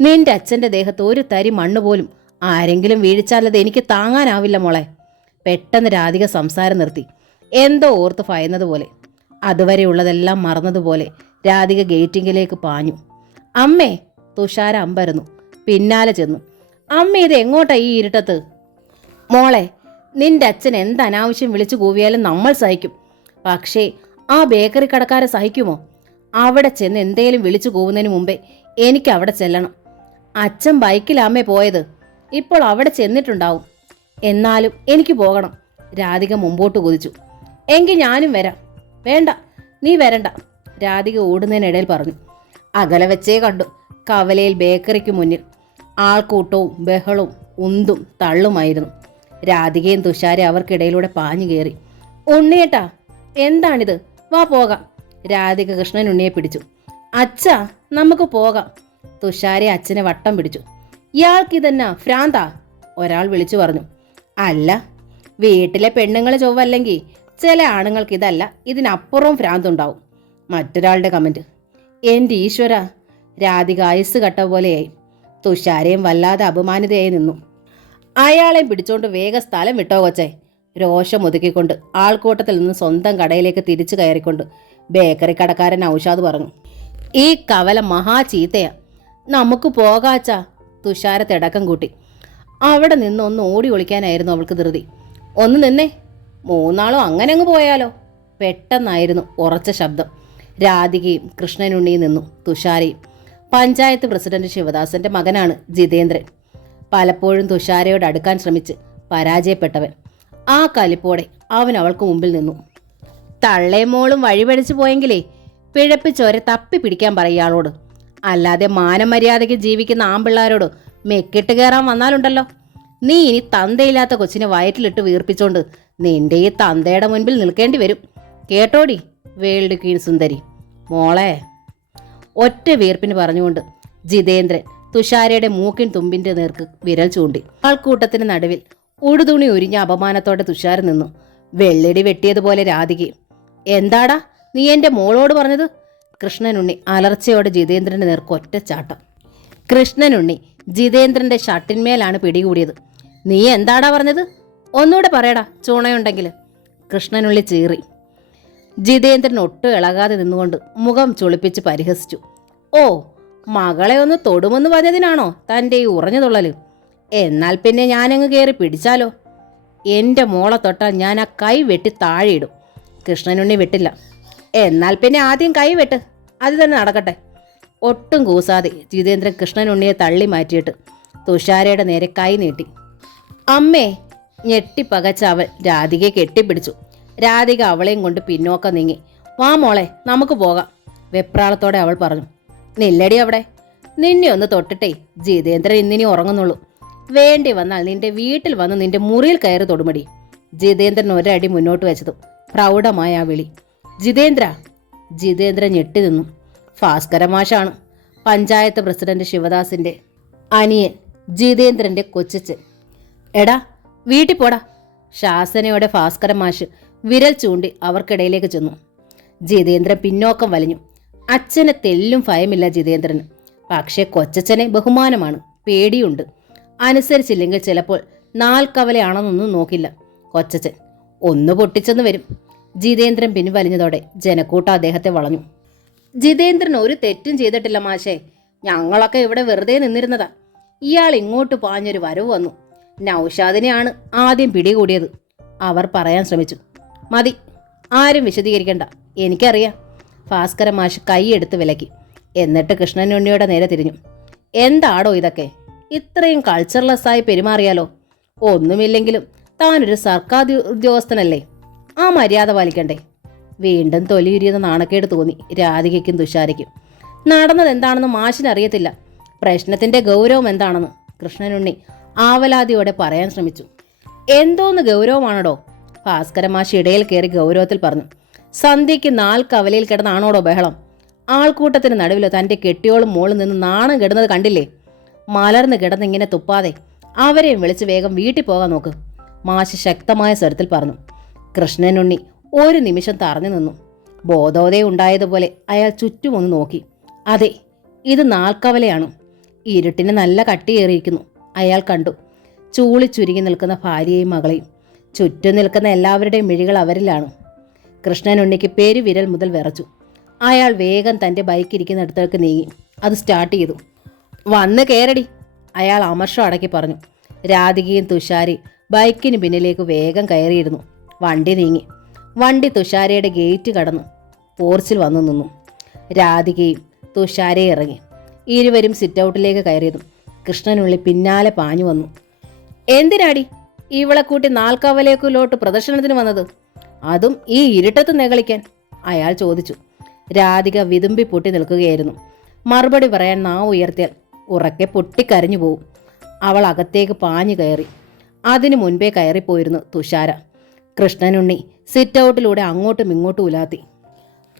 നിന്റെ അച്ഛൻ്റെ ദേഹത്ത് ഒരു തരി മണ്ണ് പോലും ആരെങ്കിലും വീഴിച്ചാലത് എനിക്ക് താങ്ങാനാവില്ല മോളെ. പെട്ടെന്ന് രാധിക സംസാരം നിർത്തി. എന്തോ ഓർത്ത് ഭയന്നതുപോലെ, അതുവരെ ഉള്ളതെല്ലാം മറന്നതുപോലെ രാധിക ഗേറ്റിങ്ങിലേക്ക് പാഞ്ഞു. അമ്മേ! തുഷാര അമ്പരന്നു. പിന്നാലെ ചെന്നു. അമ്മ ഇത് എങ്ങോട്ടാ ഈ ഇരുട്ടത്ത്? മോളെ, നിന്റെ അച്ഛൻ എന്ത് അനാവശ്യം വിളിച്ചു കൂവിയാലും നമ്മൾ സഹിക്കും. പക്ഷേ ആ ബേക്കറി കടക്കാരെ സഹിക്കുമോ? അവിടെ ചെന്ന് എന്തേലും വിളിച്ചു കൂവുന്നതിന് മുമ്പേ എനിക്ക് അവിടെ ചെല്ലണം. അച്ഛൻ ബൈക്കിലാമ്മേ പോയത്, ഇപ്പോൾ അവിടെ ചെന്നിട്ടുണ്ടാവും. എന്നാലും എനിക്ക് പോകണം. രാധിക മുമ്പോട്ട് കുതിച്ചു. എങ്കിൽ ഞാനും വരാം. വേണ്ട, നീ വരണ്ട, രാധിക ഓടുന്നതിനിടയിൽ പറഞ്ഞു. അകലെ വെച്ചേ കണ്ടു കവലയിൽ ബേക്കറിക്ക് മുന്നിൽ ആൾക്കൂട്ടവും ബഹളവും ഉന്തും തള്ളുമായിരുന്നു. രാധികയും തുഷാരെ അവർക്കിടയിലൂടെ പാഞ്ഞു കയറി. ഉണ്ണിയേട്ടാ, എന്താണിത്? വാ പോകാം. രാധിക കൃഷ്ണനുണ്ണിയെ പിടിച്ചു. അച്ഛാ, നമുക്ക് പോകാം. തുഷാരെ അച്ഛനെ വട്ടം പിടിച്ചു. ഇയാൾക്കിതെന്നാ ഭ്രാന്താ? ഒരാൾ വിളിച്ചു പറഞ്ഞു. അല്ല, വീട്ടിലെ പെണ്ണുങ്ങൾ ചൊവ്വല്ലെങ്കിൽ ചില ആണുങ്ങൾക്ക് ഇതല്ല ഇതിനപ്പുറവും ഭ്രാന്തുണ്ടാവും. മറ്റൊരാളുടെ കമന്റ്. എൻ്റെ ഈശ്വര, രാധിക ഐസ് കട്ട പോലെയായി. തുഷാരയും വല്ലാതെ അപമാനിതയായി നിന്നു. അയാളെയും പിടിച്ചോണ്ട് വേഗം സ്ഥലം വിട്ടോ കൊച്ചേ. രോഷം ഒതുക്കിക്കൊണ്ട് ആൾക്കൂട്ടത്തിൽ നിന്ന് സ്വന്തം കടയിലേക്ക് തിരിച്ചു കയറിക്കൊണ്ട് ബേക്കറി കടക്കാരൻ ഔഷാദ് പറഞ്ഞു. ഈ കവല മഹാ ചീത്തയാ, നമുക്ക് പോകാച്ചാ. തുഷാര തിടക്കം കൂട്ടി. അവിടെ നിന്ന് ഒന്ന് ഓടി ഒളിക്കാനായിരുന്നു അവൾക്ക് ധൃതി. ഒന്ന് നിന്നേ, 3 അങ്ങനെ അങ്ങ് പോയാലോ? പെട്ടെന്നായിരുന്നു ഉറച്ച ശബ്ദം. രാധികയും കൃഷ്ണനുണ്ണിയും നിന്നു. തുഷാരയും. പഞ്ചായത്ത് പ്രസിഡന്റ് ശിവദാസന്റെ മകനാണ് ജിതേന്ദ്രൻ. പലപ്പോഴും തുഷാരയോട് അടുക്കാൻ ശ്രമിച്ച് പരാജയപ്പെട്ടവൻ. ആ കലിപ്പോടെ അവൻ അവൾക്ക് മുമ്പിൽ നിന്നു. തള്ളയും മോളും വഴിപഴിച്ചു പോയെങ്കിലേ പിഴപ്പിച്ചോരെ തപ്പി പിടിക്കാൻ പറയയാളോട്. അല്ലാതെ മാനമര്യാദയ്ക്ക് ജീവിക്കുന്ന ആമ്പിള്ളാരോട് മെക്കിട്ട് കയറാൻ വന്നാലുണ്ടല്ലോ, നീ ഇനി തന്തയില്ലാത്ത കൊച്ചിനെ വയറ്റിലിട്ട് വീർപ്പിച്ചോണ്ട് നിന്റെ ഈ തന്തയുടെ മുൻപിൽ നിൽക്കേണ്ടി വരും. കേട്ടോടി വേൾഡ് ക്വീൻ സുന്ദരി മോളെ. ഒറ്റ വീർപ്പിന് പറഞ്ഞുകൊണ്ട് ജിതേന്ദ്രൻ തുഷാരയുടെ മൂക്കിൻ തുമ്പിന്റെ നേർക്ക് വിരൽ ചൂണ്ടി. ആൾക്കൂട്ടത്തിന് നടുവിൽ ഉടുതുണി ഉരിഞ്ഞ അപമാനത്തോടെ തുഷാര നിന്നു. വെള്ളിടി വെട്ടിയതുപോലെ രാധികയും. എന്താടാ നീ എൻ്റെ മോളോട് പറഞ്ഞത്? കൃഷ്ണനുണ്ണി അലർച്ചയോടെ ജിതേന്ദ്രൻ്റെ നേർക്ക് ഒറ്റച്ചാട്ടം. കൃഷ്ണനുണ്ണി ജിതേന്ദ്രൻ്റെ ഷർട്ടിന്മേലാണ് പിടികൂടിയത്. നീ എന്താടാ പറഞ്ഞത്? ഒന്നുകൂടെ പറയടാ ചൂണയുണ്ടെങ്കിൽ. കൃഷ്ണനുണ്ണി ചീറി. ജിതേന്ദ്രൻ ഒട്ടും ഇളകാതെ നിന്നുകൊണ്ട് മുഖം ചുളിപ്പിച്ച് പരിഹസിച്ചു. ഓ, മകളെ ഒന്ന് തൊടുമെന്ന് പറഞ്ഞതിനാണോ തൻ്റെ ഈ ഉറഞ്ഞതുള്ളല്? എന്നാൽ പിന്നെ ഞാനങ്ങ് കയറി പിടിച്ചാലോ? എൻ്റെ മോളെ തൊട്ടാൽ ഞാൻ ആ കൈ വെട്ടി താഴെയിടും. കൃഷ്ണനുണ്ണി വിട്ടില്ല. എന്നാൽ പിന്നെ ആദ്യം കൈ വെട്ട്, അത് തന്നെ നടക്കട്ടെ. ഒട്ടും കൂസാതെ ജിതേന്ദ്രൻ കൃഷ്ണനുണ്ണിയെ തള്ളി മാറ്റിയിട്ട് തുഷാരയുടെ നേരെ കൈ നീട്ടി. അമ്മേ! ഞെട്ടിപ്പകച്ച അവൾ രാധികയെ കെട്ടിപ്പിടിച്ചു. രാധിക അവളെയും കൊണ്ട് പിന്നോക്കം നീങ്ങി. വാ മോളെ, നമുക്ക് പോകാം, വെപ്രാളത്തോടെ അവൾ പറഞ്ഞു. നില്ലടി അവിടെ. നിന്നെ ഒന്ന് തൊട്ടിട്ടേ ജിതേന്ദ്രൻ ഇന്നിനി ഉറങ്ങുന്നുള്ളൂ. വേണ്ടി വന്നാൽ നിന്റെ വീട്ടിൽ വന്ന് നിന്റെ മുറിയിൽ കയറി തൊടുമടി. ജിതേന്ദ്രൻ ഒരടി മുന്നോട്ട് വെച്ചതും പ്രൗഢമായ ആ വിളി, ജിതേന്ദ്ര! ജിതേന്ദ്രൻ ഞെട്ടി നിന്നു. ഭാസ്കരമാഷാണ്, പഞ്ചായത്ത് പ്രസിഡന്റ് ശിവദാസിന്റെ അനിയൻ, ജിതേന്ദ്രന്റെ കൊച്ചച്ഛൻ. എടാ വീട്ടിൽ പോടാ. ശാസനയോടെ ഭാസ്കരമാഷ് വിരൽ ചൂണ്ടി അവർക്കിടയിലേക്ക് ചെന്നു. ജിതേന്ദ്രൻ പിന്നോക്കം വലിഞ്ഞു. അച്ഛനെ തെല്ലും ഭയമില്ല ജിതേന്ദ്രന്. പക്ഷേ കൊച്ചച്ഛനെ ബഹുമാനമാണ്, പേടിയുണ്ട്. അനുസരിച്ചില്ലെങ്കിൽ ചിലപ്പോൾ നാൽക്കവലയാണെന്നൊന്നും നോക്കില്ല കൊച്ചച്ഛൻ. ഒന്ന് പൊട്ടിച്ചെന്ന് വരും. ജിതേന്ദ്രൻ പിൻവലിഞ്ഞതോടെ ജനക്കൂട്ടം അദ്ദേഹത്തെ വളഞ്ഞു. ജിതേന്ദ്രൻ ഒരു തെറ്റും ചെയ്തിട്ടില്ല മാഷേ. ഞങ്ങളൊക്കെ ഇവിടെ വെറുതെ നിന്നിരുന്നതാ. ഇയാൾ ഇങ്ങോട്ട് പാഞ്ഞൊരു വരവ് വന്നു. നൗഷാദിനെയാണ് ആദ്യം പിടികൂടിയത്. അവർ പറയാൻ ശ്രമിച്ചു. മതി, ആരും വിശദീകരിക്കണ്ട, എനിക്കറിയാം. ഭാസ്കര മാഷ് കൈയെടുത്ത് വിലക്കി. എന്നിട്ട് കൃഷ്ണനുണ്ണിയുടെ നേരെ തിരിഞ്ഞു. എന്താടോ ഇതൊക്കെ? ഇത്രയും കൾച്ചർലെസ്സായി പെരുമാറിയാലോ? ഒന്നുമില്ലെങ്കിലും താനൊരു സർക്കാർ ഉദ്യോഗസ്ഥനല്ലേ, ആ മര്യാദ പാലിക്കണ്ടേ? വീണ്ടും തൊലിയുരിയുന്ന നാണക്കേട് തോന്നി രാധികയ്ക്കും തുഷാരയ്ക്കും. നടന്നതെന്താണെന്ന് മാഷിനറിയത്തില്ല. പ്രശ്നത്തിന്റെ ഗൗരവം എന്താണെന്ന് കൃഷ്ണനുണ്ണി ആവലാതിയോടെ പറയാൻ ശ്രമിച്ചു. എന്തോന്ന് ഗൗരവമാണോടോ? ഭാസ്കര മാഷ് ഇടയിൽ കയറി ഗൗരവത്തിൽ പറഞ്ഞു. സന്ധ്യയ്ക്ക് കവലയിൽ കിടന്നാണോടോ ബഹളം? ആൾക്കൂട്ടത്തിന് നടുവിൽ തൻ്റെ കെട്ടിയോളും മോളിൽ നിന്ന് നാണം കെടുന്നത് കണ്ടില്ലേ? മലർന്ന് കിടന്നിങ്ങനെ തുപ്പാതെ അവരെയും വിളിച്ച് വേഗം വീട്ടിൽ പോകാൻ നോക്ക്, മാഷ് ശക്തമായ സ്വരത്തിൽ പറഞ്ഞു. കൃഷ്ണനുണ്ണി ഒരു നിമിഷം തറഞ്ഞു നിന്നു. ബോധോദയം ഉണ്ടായതുപോലെ അയാൾ ചുറ്റുമൊന്ന് നോക്കി. അതെ, ഇത് നാൽക്കവലയാണ്. ഇരുട്ടിന് നല്ല കട്ടിയേറിയിരിക്കുന്നു. അയാൾ കണ്ടു. ചൂളിച്ചുരുങ്ങി നിൽക്കുന്ന ഭാര്യയെയും മകളെയും. ചുറ്റും നിൽക്കുന്ന എല്ലാവരുടെയും മിഴികൾ അവരിലാണ്. കൃഷ്ണനുണ്ണിക്ക് പെരുവിരൽ മുതൽ വിറച്ചു. അയാൾ വേഗം തൻ്റെ ബൈക്കിരിക്കുന്നിടത്തേക്ക് നീങ്ങി. അത് സ്റ്റാർട്ട് ചെയ്തു. വന്ന് കയറടി, അയാൾ അമർഷം അടക്കി പറഞ്ഞു. രാധികയും തുഷാരയും ബൈക്കിന് പിന്നിലേക്ക് വേഗം കയറിയിരുന്നു. വണ്ടി നീങ്ങി. വണ്ടി തുഷാരയുടെ ഗേറ്റ് കടന്നു പോർച്ചിൽ വന്നു നിന്നു. രാധികയും തുഷാരയും ഇറങ്ങി. ഇരുവരും സിറ്റൗട്ടിലേക്ക് കയറിയതും കൃഷ്ണനുള്ളി പിന്നാലെ പാഞ്ഞു വന്നു. എന്തിനാടി ഇവളെ കൂട്ടി നാൽക്കവലേക്കിലോട്ട് പ്രദർശനത്തിന് വന്നത്? അതും ഈ ഇരുട്ടത്ത് നെകളിക്കാൻ? അയാൾ ചോദിച്ചു. രാധിക വിതുമ്പി പൊട്ടി നിൽക്കുകയായിരുന്നു. മറുപടി പറയാൻ നാവ് ഉയർത്തിയാൽ ഉറക്കെ പൊട്ടിക്കരഞ്ഞു പോവും. അവൾ അകത്തേക്ക് പാഞ്ഞു കയറി. അതിനു മുൻപേ കയറിപ്പോയിരുന്നു തുഷാര. കൃഷ്ണനുണ്ണി സിറ്റൗട്ടിലൂടെ അങ്ങോട്ടും ഇങ്ങോട്ടും ഉലാത്തി.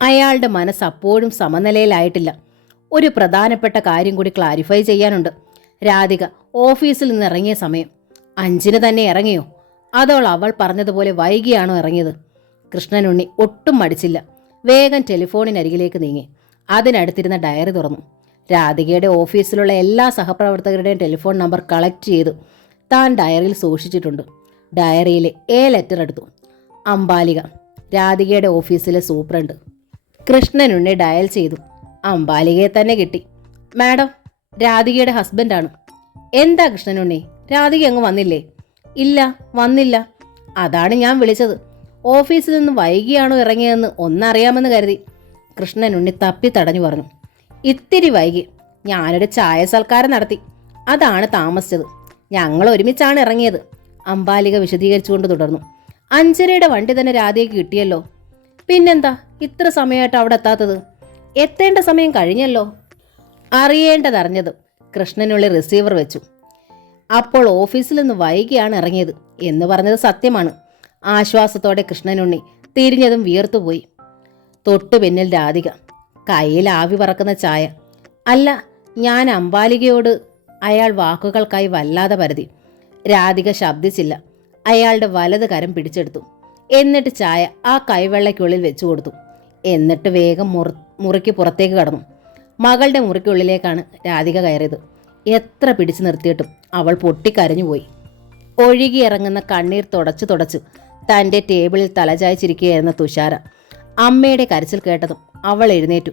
അയാളുടെ മനസ്സ് അപ്പോഴും സമനിലയിലായിട്ടില്ല. ഒരു പ്രധാനപ്പെട്ട കാര്യം കൂടി ക്ലാരിഫൈ ചെയ്യാനുണ്ട്. രാധിക ഓഫീസിൽ നിന്ന് ഇറങ്ങിയ സമയം 5 തന്നെ ഇറങ്ങിയോ? അതോ അവൾ പറഞ്ഞതുപോലെ വൈകിയാണോ ഇറങ്ങിയത്? കൃഷ്ണനുണ്ണി ഒട്ടും മടിച്ചില്ല. വേഗം ടെലിഫോണിനരികിലേക്ക് നീങ്ങി. അതിനടുത്തിരുന്ന ഡയറി തുറന്നു. രാധികയുടെ ഓഫീസിലുള്ള എല്ലാ സഹപ്രവർത്തകരുടെയും ടെലിഫോൺ നമ്പർ കളക്ട് ചെയ്തു താൻ ഡയറിയിൽ സൂക്ഷിച്ചിട്ടുണ്ട്. ഡയറിയിലെ ലെറ്റർ എടുത്തു. അംബാലിക, രാധികയുടെ ഓഫീസിലെ സൂപ്രണ്ട്. കൃഷ്ണനുണ്ണി ഡയൽ ചെയ്തു. അംബാലികയെ തന്നെ കിട്ടി. മാഡം, രാധികയുടെ ഹസ്ബൻഡാണ്. എന്താ കൃഷ്ണനുണ്ണി, രാധിക അങ്ങ് വന്നില്ലേ? ഇല്ല, വന്നില്ല. അതാണ് ഞാൻ വിളിച്ചത്. ഓഫീസിൽ നിന്ന് വൈകിയാണോ ഇറങ്ങിയതെന്ന് ഒന്നറിയാമെന്ന് കരുതി. കൃഷ്ണനുണ്ണി തപ്പി തടഞ്ഞു പറഞ്ഞു. ഇത്തിരി വൈകി. ഞാനൊരു ചായ സൽക്കാരം നടത്തി, അതാണ് താമസിച്ചത്. ഞങ്ങൾ ഒരുമിച്ചാണ് ഇറങ്ങിയത്. അംബാലിക വിശദീകരിച്ചുകൊണ്ട് തുടർന്നു. 5:30 വണ്ടി തന്നെ രാധികയ്ക്ക് കിട്ടിയല്ലോ. പിന്നെന്താ ഇത്ര സമയമായിട്ട് അവിടെ എത്താത്തത്? എത്തേണ്ട സമയം കഴിഞ്ഞല്ലോ. അറിയേണ്ടതറിഞ്ഞതും കൃഷ്ണനുള്ളി റിസീവർ വെച്ചു. അപ്പോൾ ഓഫീസിൽ നിന്ന് വൈകിയാണ് ഇറങ്ങിയത് എന്ന് പറഞ്ഞത് സത്യമാണ്. ആശ്വാസത്തോടെ കൃഷ്ണനുണ്ണി തിരിഞ്ഞതും വിയർത്തുപോയി. തൊട്ടു പിന്നിൽ രാധിക, കയ്യിൽ ആവി പറക്കുന്ന ചായ. അല്ല, ഞാൻ അംബാലികയോട്. അയാൾ വാക്കുകൾക്കായി വല്ലാതെ പരതി. രാധിക ശബ്ദിച്ചില്ല. അയാളുടെ വലത് കരം പിടിച്ചെടുത്തു. എന്നിട്ട് ചായ ആ കൈവെള്ളയ്ക്കുള്ളിൽ വെച്ചു കൊടുത്തു. എന്നിട്ട് വേഗം മുറിക്ക് പുറത്തേക്ക് കടന്നു. മകളുടെ മുറിക്കുള്ളിലേക്കാണ് രാധിക കയറിയത്. എത്ര പിടിച്ചു നിർത്തിയിട്ടും അവൾ പൊട്ടിക്കരഞ്ഞുപോയി. ഒഴുകിയിറങ്ങുന്ന കണ്ണീർ തുടച്ച് തൻ്റെ ടേബിളിൽ തലചായ്ച്ചിരിക്കുകയായിരുന്ന തുഷാര. അമ്മയുടെ കരച്ചിൽ കേട്ടതും അവൾ എഴുന്നേറ്റു.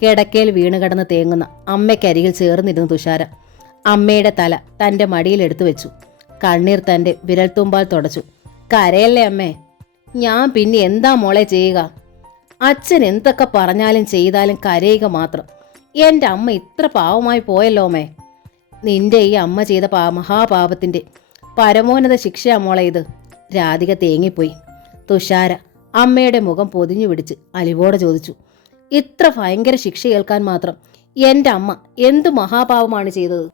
കിടക്കയിൽ വീണുകിടന്ന് തേങ്ങുന്ന അമ്മയ്ക്കരികിൽ ചേർന്നിരുന്നു തുഷാര. അമ്മയുടെ തല തൻ്റെ മടിയിലെടുത്തു വെച്ചു. കണ്ണീർ തൻ്റെ വിരൽത്തുമ്പാൽ തുടച്ചു. കരയല്ലേ അമ്മേ, ഞാൻ പിന്നെ എന്താ മോളെ ചെയ്യുക? അച്ഛൻ എന്തൊക്കെ പറഞ്ഞാലും ചെയ്താലും കരയുക മാത്രം. എൻ്റെ അമ്മ ഇത്ര പാവമായി പോയല്ലോ അമ്മേ. നിന്റെ ഈ അമ്മ ചെയ്ത മഹാപാപത്തിൻ്റെ പരമോന്നത ശിക്ഷയാ മോളെ ഇത്. രാധിക തേങ്ങിപ്പോയി. തുഷാര അമ്മയുടെ മുഖം പൊതിഞ്ഞു പിടിച്ച് അലിവോടെ ചോദിച്ചു, ഇത്ര ഭയങ്കര ശിക്ഷ കേൾക്കാൻ മാത്രം എൻ്റെ അമ്മ എന്തു മഹാപാവമാണ് ചെയ്തത്?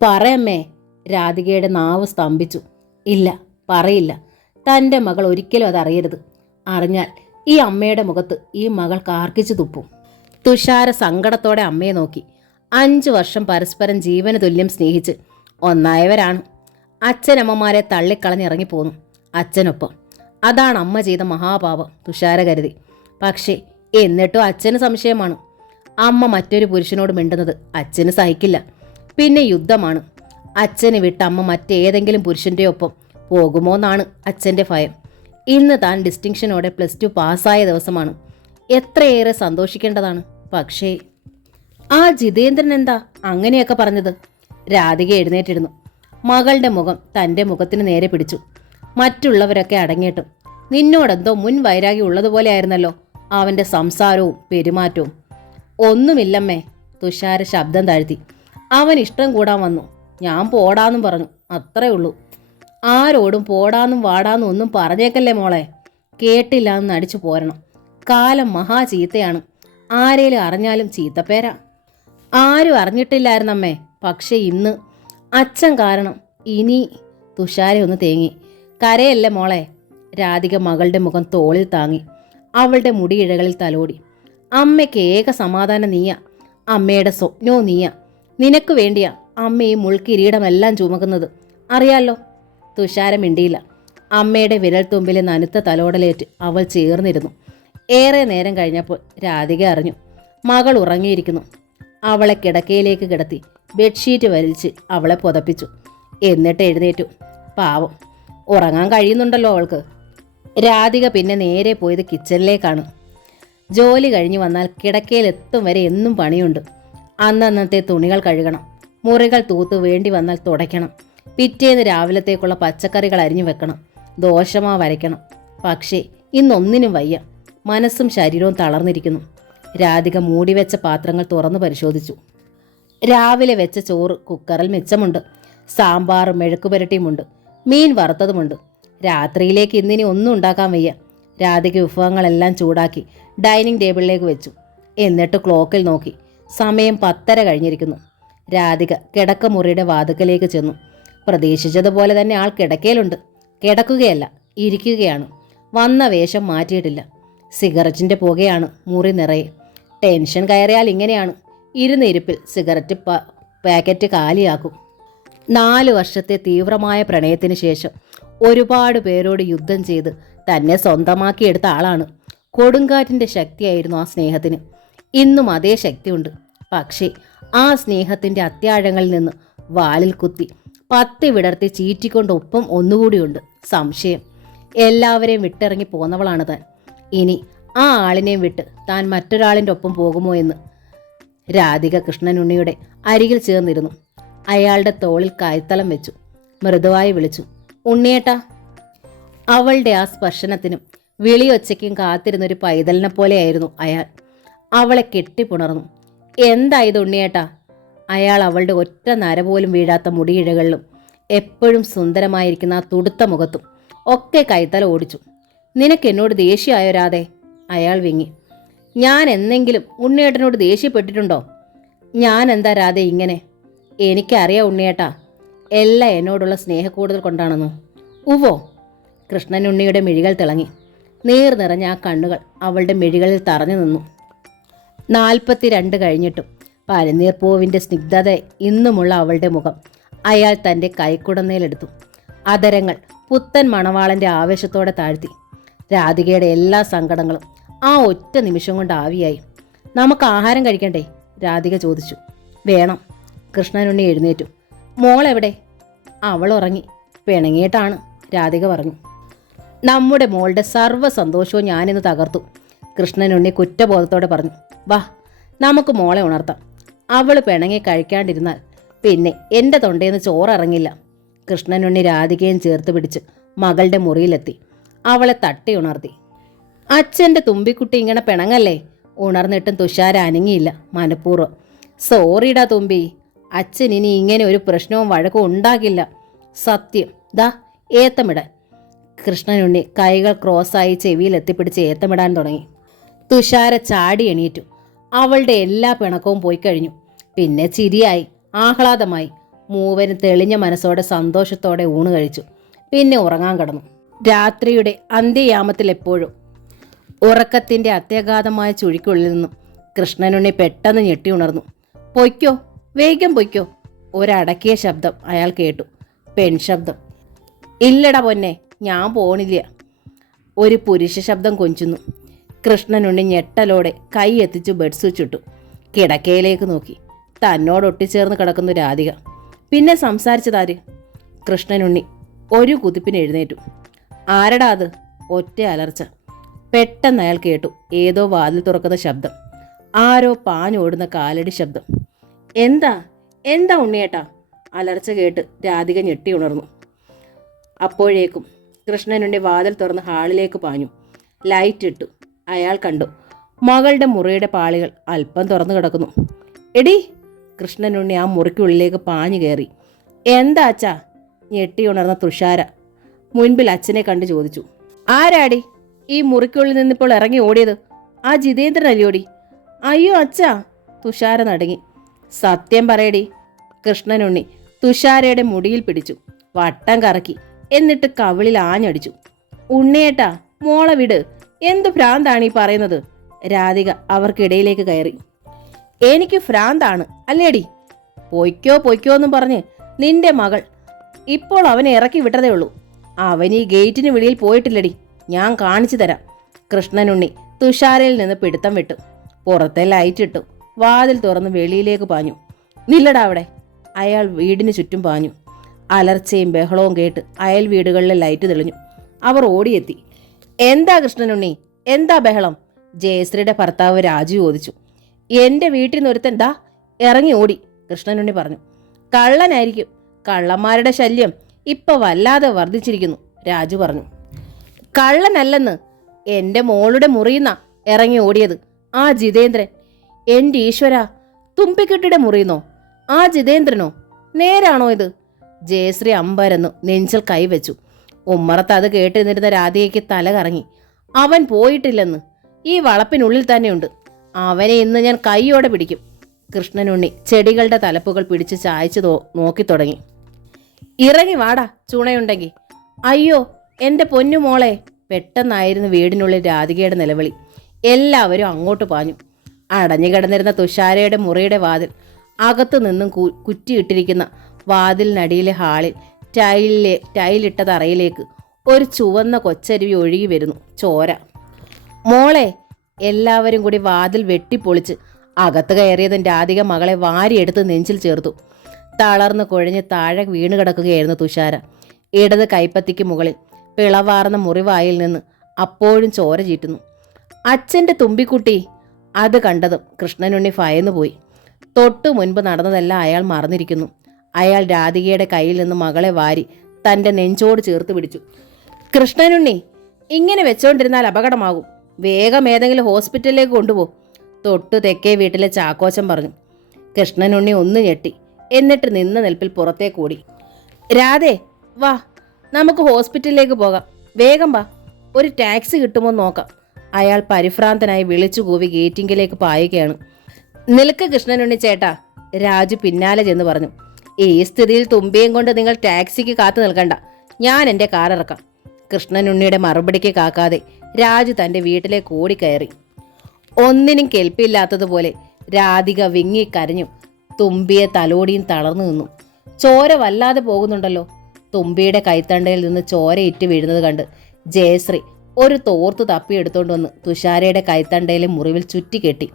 പറയമ്മേ. രാധികയുടെ നാവ് സ്തംഭിച്ചു. ഇല്ല, പറയില്ല. തൻ്റെ മകൾ ഒരിക്കലും അതറിയരുത്. അറിഞ്ഞാൽ ഈ അമ്മയുടെ മുഖത്ത് ഈ മകൾ കാർക്കിച്ചു തുപ്പും. തുഷാര സങ്കടത്തോടെ അമ്മയെ നോക്കി. 5 വർഷം പരസ്പരം ജീവന് തുല്യം സ്നേഹിച്ച് ഒന്നായവരാണ്. അച്ഛനമ്മമാരെ തള്ളിക്കളഞ്ഞിറങ്ങിപ്പോന്നു അച്ഛനൊപ്പം. അതാണ് അമ്മ ചെയ്ത മഹാപാപം, തുഷാര കരുതി. പക്ഷേ എന്നിട്ടും അച്ഛന് സംശയമാണ്. അമ്മ മറ്റൊരു പുരുഷനോട് മിണ്ടുന്നത് അച്ഛന് സഹിക്കില്ല. പിന്നെ യുദ്ധമാണ്. അച്ഛന് വിട്ട് അമ്മ മറ്റേതെങ്കിലും പുരുഷൻ്റെ ഒപ്പം പോകുമോന്നാണ് അച്ഛൻ്റെ ഭയം. ഇന്ന് താൻ ഡിസ്റ്റിങ്ഷനോടെ +2 പാസ്സായ ദിവസമാണ്. എത്രയേറെ സന്തോഷിക്കേണ്ടതാണ്. പക്ഷേ ആ ജിതേന്ദ്രൻ എന്താ അങ്ങനെയൊക്കെ പറഞ്ഞത്? രാധിക എഴുന്നേറ്റിരുന്നു. മകളുടെ മുഖം തൻ്റെ മുഖത്തിന് നേരെ പിടിച്ചു. മറ്റുള്ളവരൊക്കെ അടങ്ങിയിട്ടും നിന്നോടെന്തോ മുൻ വൈരാഗ്യം ഉള്ളതുപോലെ ആയിരുന്നല്ലോ അവൻ്റെ സംസാരവും പെരുമാറ്റവും. ഒന്നുമില്ലമ്മേ. തുഷാര ശബ്ദം താഴ്ത്തി. അവൻ ഇഷ്ടം കൂടാൻ വന്നു. ഞാൻ പോടാന്നും പറഞ്ഞു, അത്രേ ഉള്ളൂ. ആരോടും പോടാന്നും വാടാന്നും ഒന്നും പറഞ്ഞേക്കല്ലേ മോളെ. കേട്ടില്ല എന്ന് നടിച്ചു പോരണം. കാലം മഹാ ചീത്തയാണ്. ആരേലും അറിഞ്ഞാലും ചീത്തപ്പേരാ. ആരും അറിഞ്ഞിട്ടില്ലായിരുന്നമ്മേ. പക്ഷെ ഇന്ന് അച്ഛൻ കാരണം ഇനി. തുഷാര ഒന്ന് തേങ്ങി. കരയല്ലേ മോളെ. രാധിക മകളുടെ മുഖം തോളിൽ താങ്ങി അവളുടെ മുടിയിഴകളിൽ തലോടി. അമ്മയ്ക്ക് ഏക സമാധാനം നീയ. അമ്മയുടെ സ്വപ്നവും നീയ. നിനക്ക് വേണ്ടിയാ അമ്മ ഈ മുൾക്കിരീടമെല്ലാം ചുമക്കുന്നത്, അറിയാലോ. തുഷാര മിണ്ടിയില്ല. അമ്മയുടെ വിരൽത്തുമ്പിലെ നനുത്ത തലോടലേറ്റ് അവൾ ചേർന്നിരുന്നു. ഏറെ നേരം കഴിഞ്ഞപ്പോൾ രാധിക അറിഞ്ഞു മകൾ ഉറങ്ങിയിരിക്കുന്നു. അവളെ കിടക്കയിലേക്ക് കിടത്തി ബെഡ്ഷീറ്റ് വലിച്ച് അവളെ പുതപ്പിച്ചു. എന്നിട്ട് എഴുന്നേറ്റു. പാവം, ഉറങ്ങാൻ കഴിയുന്നുണ്ടല്ലോ അവൾക്ക്. രാധിക പിന്നെ നേരെ പോയത് കിച്ചണിലേക്കാണ്. ജോലി കഴിഞ്ഞ് വന്നാൽ കിടക്കയിലെത്തും വരെ എന്നും പണിയുണ്ട്. അന്നന്നത്തെ തുണികൾ കഴുകണം, മുറികൾ തൂത്ത് വേണ്ടി വന്നാൽ തുടയ്ക്കണം, പിറ്റേന്ന് രാവിലത്തേക്കുള്ള പച്ചക്കറികൾ അരിഞ്ഞു വെക്കണം, ദോശമാവ് അരയ്ക്കണം. പക്ഷേ ഇന്നൊന്നിനും വയ്യ. മനസ്സും ശരീരവും തളർന്നിരിക്കുന്നു. രാധിക മൂടിവെച്ച പാത്രങ്ങൾ തുറന്നു പരിശോധിച്ചു. രാവിലെ വെച്ച ചോറ് കുക്കറിൽ മിച്ചമുണ്ട്. സാമ്പാറും മെഴുക്കുപുരട്ടിയുമുണ്ട്. മീൻ വറുത്തതുമുണ്ട്. രാത്രിയിലേക്ക് ഇന്നിനി ഒന്നും ഉണ്ടാക്കാൻ വയ്യ. രാധിക വിഭവങ്ങളെല്ലാം ചൂടാക്കി ഡൈനിങ് ടേബിളിലേക്ക് വെച്ചു. എന്നിട്ട് ക്ലോക്കിൽ നോക്കി. സമയം 10:30 കഴിഞ്ഞിരിക്കുന്നു. രാധിക കിടക്കമുറിയുടെ വാതിക്കലേക്ക് ചെന്നു. പ്രതീക്ഷിച്ചതുപോലെ തന്നെ ആൾ കിടക്കയിലുണ്ട്. കിടക്കുകയല്ല, ഇരിക്കുകയാണ്. വന്ന വേഷം മാറ്റിയിട്ടില്ല. സിഗരറ്റിൻ്റെ പുകയാണ് മുറി നിറയെ. ടെൻഷൻ കയറിയാൽ ഇങ്ങനെയാണ്. ഇരുന്നിരിപ്പിൽ സിഗരറ്റ് പാക്കറ്റ് കാലിയാക്കും. 4 വർഷത്തെ തീവ്രമായ പ്രണയത്തിന് ശേഷം ഒരുപാട് പേരോട് യുദ്ധം ചെയ്ത് തന്നെ സ്വന്തമാക്കിയെടുത്ത ആളാണ്. കൊടുങ്കാറ്റിൻ്റെ ശക്തിയായിരുന്നു ആ സ്നേഹത്തിന്. ഇന്നും അതേ ശക്തിയുണ്ട്. പക്ഷേ ആ സ്നേഹത്തിൻ്റെ അത്യാഴങ്ങളിൽ നിന്ന് വാലിൽ കുത്തി 10 വിടർത്തി ചീറ്റിക്കൊണ്ട് ഒപ്പം ഒന്നുകൂടിയുണ്ട് സംശയം. എല്ലാവരെയും വിട്ടിറങ്ങി പോന്നവളാണ് താൻ. ഇനി ആ ആളിനെയും വിട്ട് താൻ മറ്റൊരാളിൻ്റെ ഒപ്പം പോകുമോ എന്ന്. രാധിക കൃഷ്ണനുണ്ണിയുടെ അരികിൽ ചേർന്നിരുന്നു. അയാളുടെ തോളിൽ കൈത്തലം വെച്ചു. മൃദുവായി വിളിച്ചു, ഉണ്ണിയേട്ടാ. അവളുടെ ആ സ്പർശനത്തിനും വിളിയൊച്ചയ്ക്കും കാത്തിരുന്നൊരു പൈതലിനെ പോലെയായിരുന്നു അയാൾ. അവളെ കെട്ടിപ്പുണർന്നു. എന്തായത് ഉണ്ണിയേട്ടാ? അയാൾ അവളുടെ ഒറ്റ നര പോലും വീഴാത്ത മുടിയിഴകളിലും എപ്പോഴും സുന്ദരമായിരിക്കുന്ന ആ തുടുത്ത മുഖത്തും ഒക്കെ കൈത്തല ഓടിച്ചു. നിനക്കെന്നോട് ദേഷ്യമായോ രാധേ? അയാൾ വിങ്ങി. ഞാൻ എന്നെങ്കിലും ഉണ്ണിയേട്ടനോട് ദേഷ്യപ്പെട്ടിട്ടുണ്ടോ? ഞാൻ എന്താ രാധേ ഇങ്ങനെ? എനിക്കറിയാം ഉണ്ണിയേട്ടാ, എല്ലാം എന്നോടുള്ള സ്നേഹക്കൂടുതൽ കൊണ്ടാണെന്നോ. ഉവ്വോ? കൃഷ്ണനുണ്ണിയുടെ മിഴികൾ തിളങ്ങി. നീർ നിറഞ്ഞ ആ കണ്ണുകൾ അവളുടെ മിഴികളിൽ തറഞ്ഞു നിന്നു. 42 കഴിഞ്ഞിട്ടും പനിനീർപ്പൂവിൻ്റെ സ്നിഗ്ധത ഇന്നുമുള്ള അവളുടെ മുഖം അയാൾ തൻ്റെ കൈക്കുടന്നയിലെടുത്തു. അതരങ്ങൾ പുത്തൻ മണവാളൻ്റെ ആവേശത്തോടെ താഴ്ത്തി. രാധികയുടെ എല്ലാ സങ്കടങ്ങളും ആ ഒറ്റ നിമിഷം കൊണ്ട് ആവിയായി. നമുക്ക് ആഹാരം കഴിക്കണ്ടേ? രാധിക ചോദിച്ചു. വേണം. കൃഷ്ണനുണ്ണി എഴുന്നേറ്റു. മോളെവിടെ? അവൾ ഉറങ്ങി. പിണങ്ങിയിട്ടാണ്, രാധിക പറഞ്ഞു. നമ്മുടെ മോളുടെ സർവ്വ സന്തോഷവും ഞാനിന്ന് തകർത്തു, കൃഷ്ണനുണ്ണി കുറ്റബോധത്തോടെ പറഞ്ഞു. വാ, നമുക്ക് മോളെ ഉണർത്താം. അവൾ പിണങ്ങി കഴിക്കാണ്ടിരുന്നാൽ പിന്നെ എൻ്റെ തൊണ്ടേന്ന് ചോറിറങ്ങില്ല. കൃഷ്ണനുണ്ണി രാധികയും ചേർത്ത് പിടിച്ച് മകളുടെ മുറിയിലെത്തി. അവളെ തട്ടി ഉണർത്തി. അച്ഛൻ്റെ തുമ്പിക്കുട്ടി ഇങ്ങനെ പിണങ്ങല്ലേ? ഉണർന്നിട്ടും തുഷാര അനങ്ങിയില്ല. മനഃപൂർവ്വം. സോറിടാ തുമ്പി, അച്ഛൻ ഇനി ഇങ്ങനെ ഒരു പ്രശ്നവും വഴക്കും ഉണ്ടാകില്ല. സത്യം. ദാ ഏത്തമിടാൻ. കൃഷ്ണനുണ്ണി കൈകൾ ക്രോസായി ചെവിയിൽ എത്തിപ്പിടിച്ച് ഏത്തമിടാൻ തുടങ്ങി. തുഷാര ചാടി എണീറ്റു. അവളുടെ എല്ലാ പിണക്കവും പോയി കഴിഞ്ഞു. പിന്നെ ചിരിയായി, ആഹ്ലാദമായി. മൂവരും തെളിഞ്ഞ മനസ്സോടെ സന്തോഷത്തോടെ ഊണ് കഴിച്ചു. പിന്നെ ഉറങ്ങാൻ കിടന്നു. രാത്രിയുടെ അന്ത്യയാമത്തിൽ എപ്പോഴും ഉറക്കത്തിൻ്റെ അത്യഗാധമായ ചുഴിക്കുള്ളിൽ നിന്നും കൃഷ്ണനുണ്ണി പെട്ടെന്ന് ഞെട്ടി ഉണർന്നു. പൊയ്ക്കോ, വേഗം പൊയ്ക്കോ. ഒരടക്കിയ ശബ്ദം അയാൾ കേട്ടു. പെൺശബ്ദം. ഇല്ലടാ പൊന്നെ, ഞാൻ പോണില്ല. ഒരു പുരുഷ ശബ്ദം കൊഞ്ചുന്നു. കൃഷ്ണനുണ്ണി ഞെട്ടലോടെ കൈ എത്തിച്ചു ബെഡ് സ്വിച്ച് ഇട്ടു. കിടക്കയിലേക്ക് നോക്കി. തന്നോട് ഒട്ടിച്ചേർന്ന് കിടക്കുന്നു രാധിക. പിന്നെ സംസാരിച്ചതാര്? കൃഷ്ണനുണ്ണി ഒരു കുതിപ്പിന് എഴുന്നേറ്റു. ആരടാ അത്? ഒറ്റ അലർച്ച. പെട്ടെന്ന് അയാൾ കേട്ടു ഏതോ വാതിൽ തുറക്കുന്ന ശബ്ദം. ആരോ പാഞ്ഞോടുന്ന കാലടി ശബ്ദം. എന്താ എന്താ ഉണ്ണിയേട്ടാ? അലർച്ച കേട്ട് രാധിക ഞെട്ടി ഉണർന്നു. അപ്പോഴേക്കും കൃഷ്ണനുണ്ണി വാതിൽ തുറന്ന് ഹാളിലേക്ക് പാഞ്ഞു. ലൈറ്റ് ഇട്ടു. അയാൾ കണ്ടു മകളുടെ മുറിയുടെ പാളികൾ അല്പം തുറന്നു കിടക്കുന്നു. എടി! കൃഷ്ണനുണ്ണി ആ മുറിക്കുള്ളിലേക്ക് പാഞ്ഞു കയറി. എന്താ അച്ഛാ? ഞെട്ടി ഉണർന്ന തുഷാര മുൻപിൽ അച്ഛനെ കണ്ടു ചോദിച്ചു. ആരാടി ഈ മുറിക്കുള്ളിൽ നിന്നിപ്പോൾ ഇറങ്ങി ഓടിയത്? ആ ജിതേന്ദ്രൻ അല്ലയോടി? അയ്യോ അച്ഛാ! തുഷാര നടുങ്ങി. സത്യം പറയടി. കൃഷ്ണനുണ്ണി തുഷാരയുടെ മുടിയിൽ പിടിച്ചു വട്ടം കറക്കി. എന്നിട്ട് കവിളിൽ ആഞ്ഞടിച്ചു. ഉണ്ണിയേട്ടാ, മോളെ വിട്. എന്തു ഭ്രാന്താണ് ഈ പറയുന്നത്? രാധിക അവർക്കിടയിലേക്ക് കയറി. എനിക്ക് ഭ്രാന്താണ് അല്ലേടി? പൊയ്ക്കോ പൊയ്ക്കോ എന്നും പറഞ്ഞ് നിന്റെ മകൾ ഇപ്പോൾ അവനെ ഇറക്കി വിട്ടതേ ഉള്ളൂ. അവൻ ഈ ഗേറ്റിന് വെളിയിൽ പോയിട്ടില്ലടി. ഞാൻ കാണിച്ചു തരാം. കൃഷ്ണനുണ്ണി തുഷാരയിൽ നിന്ന് പിടുത്തം വിട്ടു. പുറത്തെ ലൈറ്റ് ഇട്ടു. വാതിൽ തുറന്ന് വെളിയിലേക്ക് പാഞ്ഞു. നില്ലടാ അവിടെ. അയാൾ വീടിന് ചുറ്റും പാഞ്ഞു. അലർച്ചയും ബഹളവും കേട്ട് അയൽ വീടുകളിലെ ലൈറ്റ് തെളിഞ്ഞു. അവർ ഓടിയെത്തി. എന്താ കൃഷ്ണനുണ്ണി, എന്താ ബഹളം? ജയശ്രീയുടെ ഭർത്താവ് രാജു ചോദിച്ചു. എൻ്റെ വീട്ടിൽ നിന്ന് ഒരുത്തൻ ദാ ഇറങ്ങി ഓടി, കൃഷ്ണനുണ്ണി പറഞ്ഞു. കള്ളനായിരിക്കും. കള്ളന്മാരുടെ ശല്യം ഇപ്പൊ വല്ലാതെ വർദ്ധിച്ചിരിക്കുന്നു, രാജു പറഞ്ഞു. കള്ളനല്ലെന്ന്. എൻ്റെ മോളുടെ മുറിയുന്ന ഇറങ്ങി ഓടിയത് ആ ജിതേന്ദ്രൻ. എൻ്റെ ഈശ്വര, തുമ്പിക്കെട്ടിയുടെ മുറിയുന്നോ? ആ ജിതേന്ദ്രനോ? നേരാണോ ഇത്? ജയശ്രീ അമ്പരന്നു നെഞ്ചിൽ കൈവച്ചു. ഉമ്മറത്ത് അത് കേട്ടിരുന്നിരുന്ന രാധികയ്ക്ക് തല കറങ്ങി. അവൻ പോയിട്ടില്ലെന്ന്. ഈ വളപ്പിനുള്ളിൽ തന്നെയുണ്ട്. അവനെ ഇന്ന് ഞാൻ കൈയോടെ പിടിക്കും. കൃഷ്ണനുണ്ണി ചെടികളുടെ തലപ്പുകൾ പിടിച്ച് ചായച്ച് നോക്കി തുടങ്ങി. ഇറങ്ങി വാടാ ചുണയുണ്ടെങ്കിൽ. അയ്യോ എൻ്റെ പൊന്നു മോളെ! പെട്ടെന്നായിരുന്നു വീടിനുള്ളിൽ രാധികയുടെ നിലവിളി. എല്ലാവരും അങ്ങോട്ട് പാഞ്ഞു. അടഞ്ഞു കിടന്നിരുന്ന തുഷാരയുടെ മുറിയുടെ വാതിൽ അകത്തു നിന്നും കുറ്റിയിട്ടിരിക്കുന്ന വാതിലിനടിയിലെ ഹാളിൽ ടൈലിട്ട തറയിലേക്ക് ഒരു ചുവന്ന കൊച്ചരുവി ഒഴുകി വരുന്നു. ചോര. മോളെ! എല്ലാവരും കൂടി വാതിൽ വെട്ടിപ്പൊളിച്ച് അകത്ത് കയറിയതും രാധിക മകളെ വാരിയെടുത്ത് നെഞ്ചിൽ ചേർത്തു. തളർന്ന് കുഴഞ്ഞ് താഴെ വീണ് കിടക്കുകയായിരുന്നു തുഷാര. ഇടത് കൈപ്പത്തിക്ക് മുകളിൽ പിളവാർന്ന മുറിവായിൽ നിന്ന് അപ്പോഴും ചോര ചീറ്റുന്നു. അച്ഛൻ്റെ തുമ്പിക്കുട്ടി! അത് കണ്ടതും കൃഷ്ണനുണ്ണി ഭയന്നു പോയി. തൊട്ടു മുൻപ് നടന്നതെല്ലാം അയാൾ മറന്നിരിക്കുന്നു. അയാൾ രാധികയുടെ കയ്യിൽ നിന്ന് മകളെ വാരി തൻ്റെ നെഞ്ചോട് ചേർത്ത് പിടിച്ചു. കൃഷ്ണനുണ്ണി, ഇങ്ങനെ വെച്ചോണ്ടിരുന്നാൽ അപകടമാകും. വേഗം ഏതെങ്കിലും ഹോസ്പിറ്റലിലേക്ക് കൊണ്ടുപോകും, തൊട്ടു തെക്കേ വീട്ടിലെ ചാക്കോച്ചൻ പറഞ്ഞു. കൃഷ്ണനുണ്ണി ഒന്ന് ഞെട്ടി. എന്നിട്ട് നിന്ന നിൽപ്പിൽ പുറത്തേക്കൂടി. രാധേ, വാ, നമുക്ക് ഹോസ്പിറ്റലിലേക്ക് പോകാം. വേഗം വാ, ഒരു ടാക്സി കിട്ടുമോ നോക്കാം. അയാൾ പരിഭ്രാന്തനായി വിളിച്ചു കൂവി ഗേറ്റിങ്കിലേക്ക് പായുകയാണ്. നിൽക്ക് കൃഷ്ണനുണ്ണി ചേട്ടാ, രാജു പിന്നാലെ ചെന്ന് പറഞ്ഞു. ഈ സ്ഥിതിയിൽ തുമ്പിയും കൊണ്ട് നിങ്ങൾ ടാക്സിക്ക് കാത്തു നിൽക്കണ്ട, ഞാൻ എൻ്റെ കാർ ഇറക്കാം. കൃഷ്ണനുണ്ണിയുടെ മറുപടിക്ക് കാക്കാതെ രാജു തൻ്റെ വീട്ടിലേക്ക് ഓടിക്കയറി. ഒന്നിനും കെൽപ്പില്ലാത്തതുപോലെ രാധിക വിങ്ങിക്കരഞ്ഞു. തുമ്പിയെ തലോടിയും തളർന്നു നിന്നു. ചോര വല്ലാതെ പോകുന്നുണ്ടല്ലോ. തുമ്പിയുടെ കൈത്തണ്ടയിൽ നിന്ന് ചോര ഇറ്റ് വീഴുന്നത് കണ്ട് ജയശ്രീ ഒരു തോർത്ത് തപ്പിയെടുത്തോണ്ട് വന്ന് തുഷാരയുടെ കൈത്തണ്ടയിലെ മുറിവിൽ ചുറ്റിക്കെട്ടി.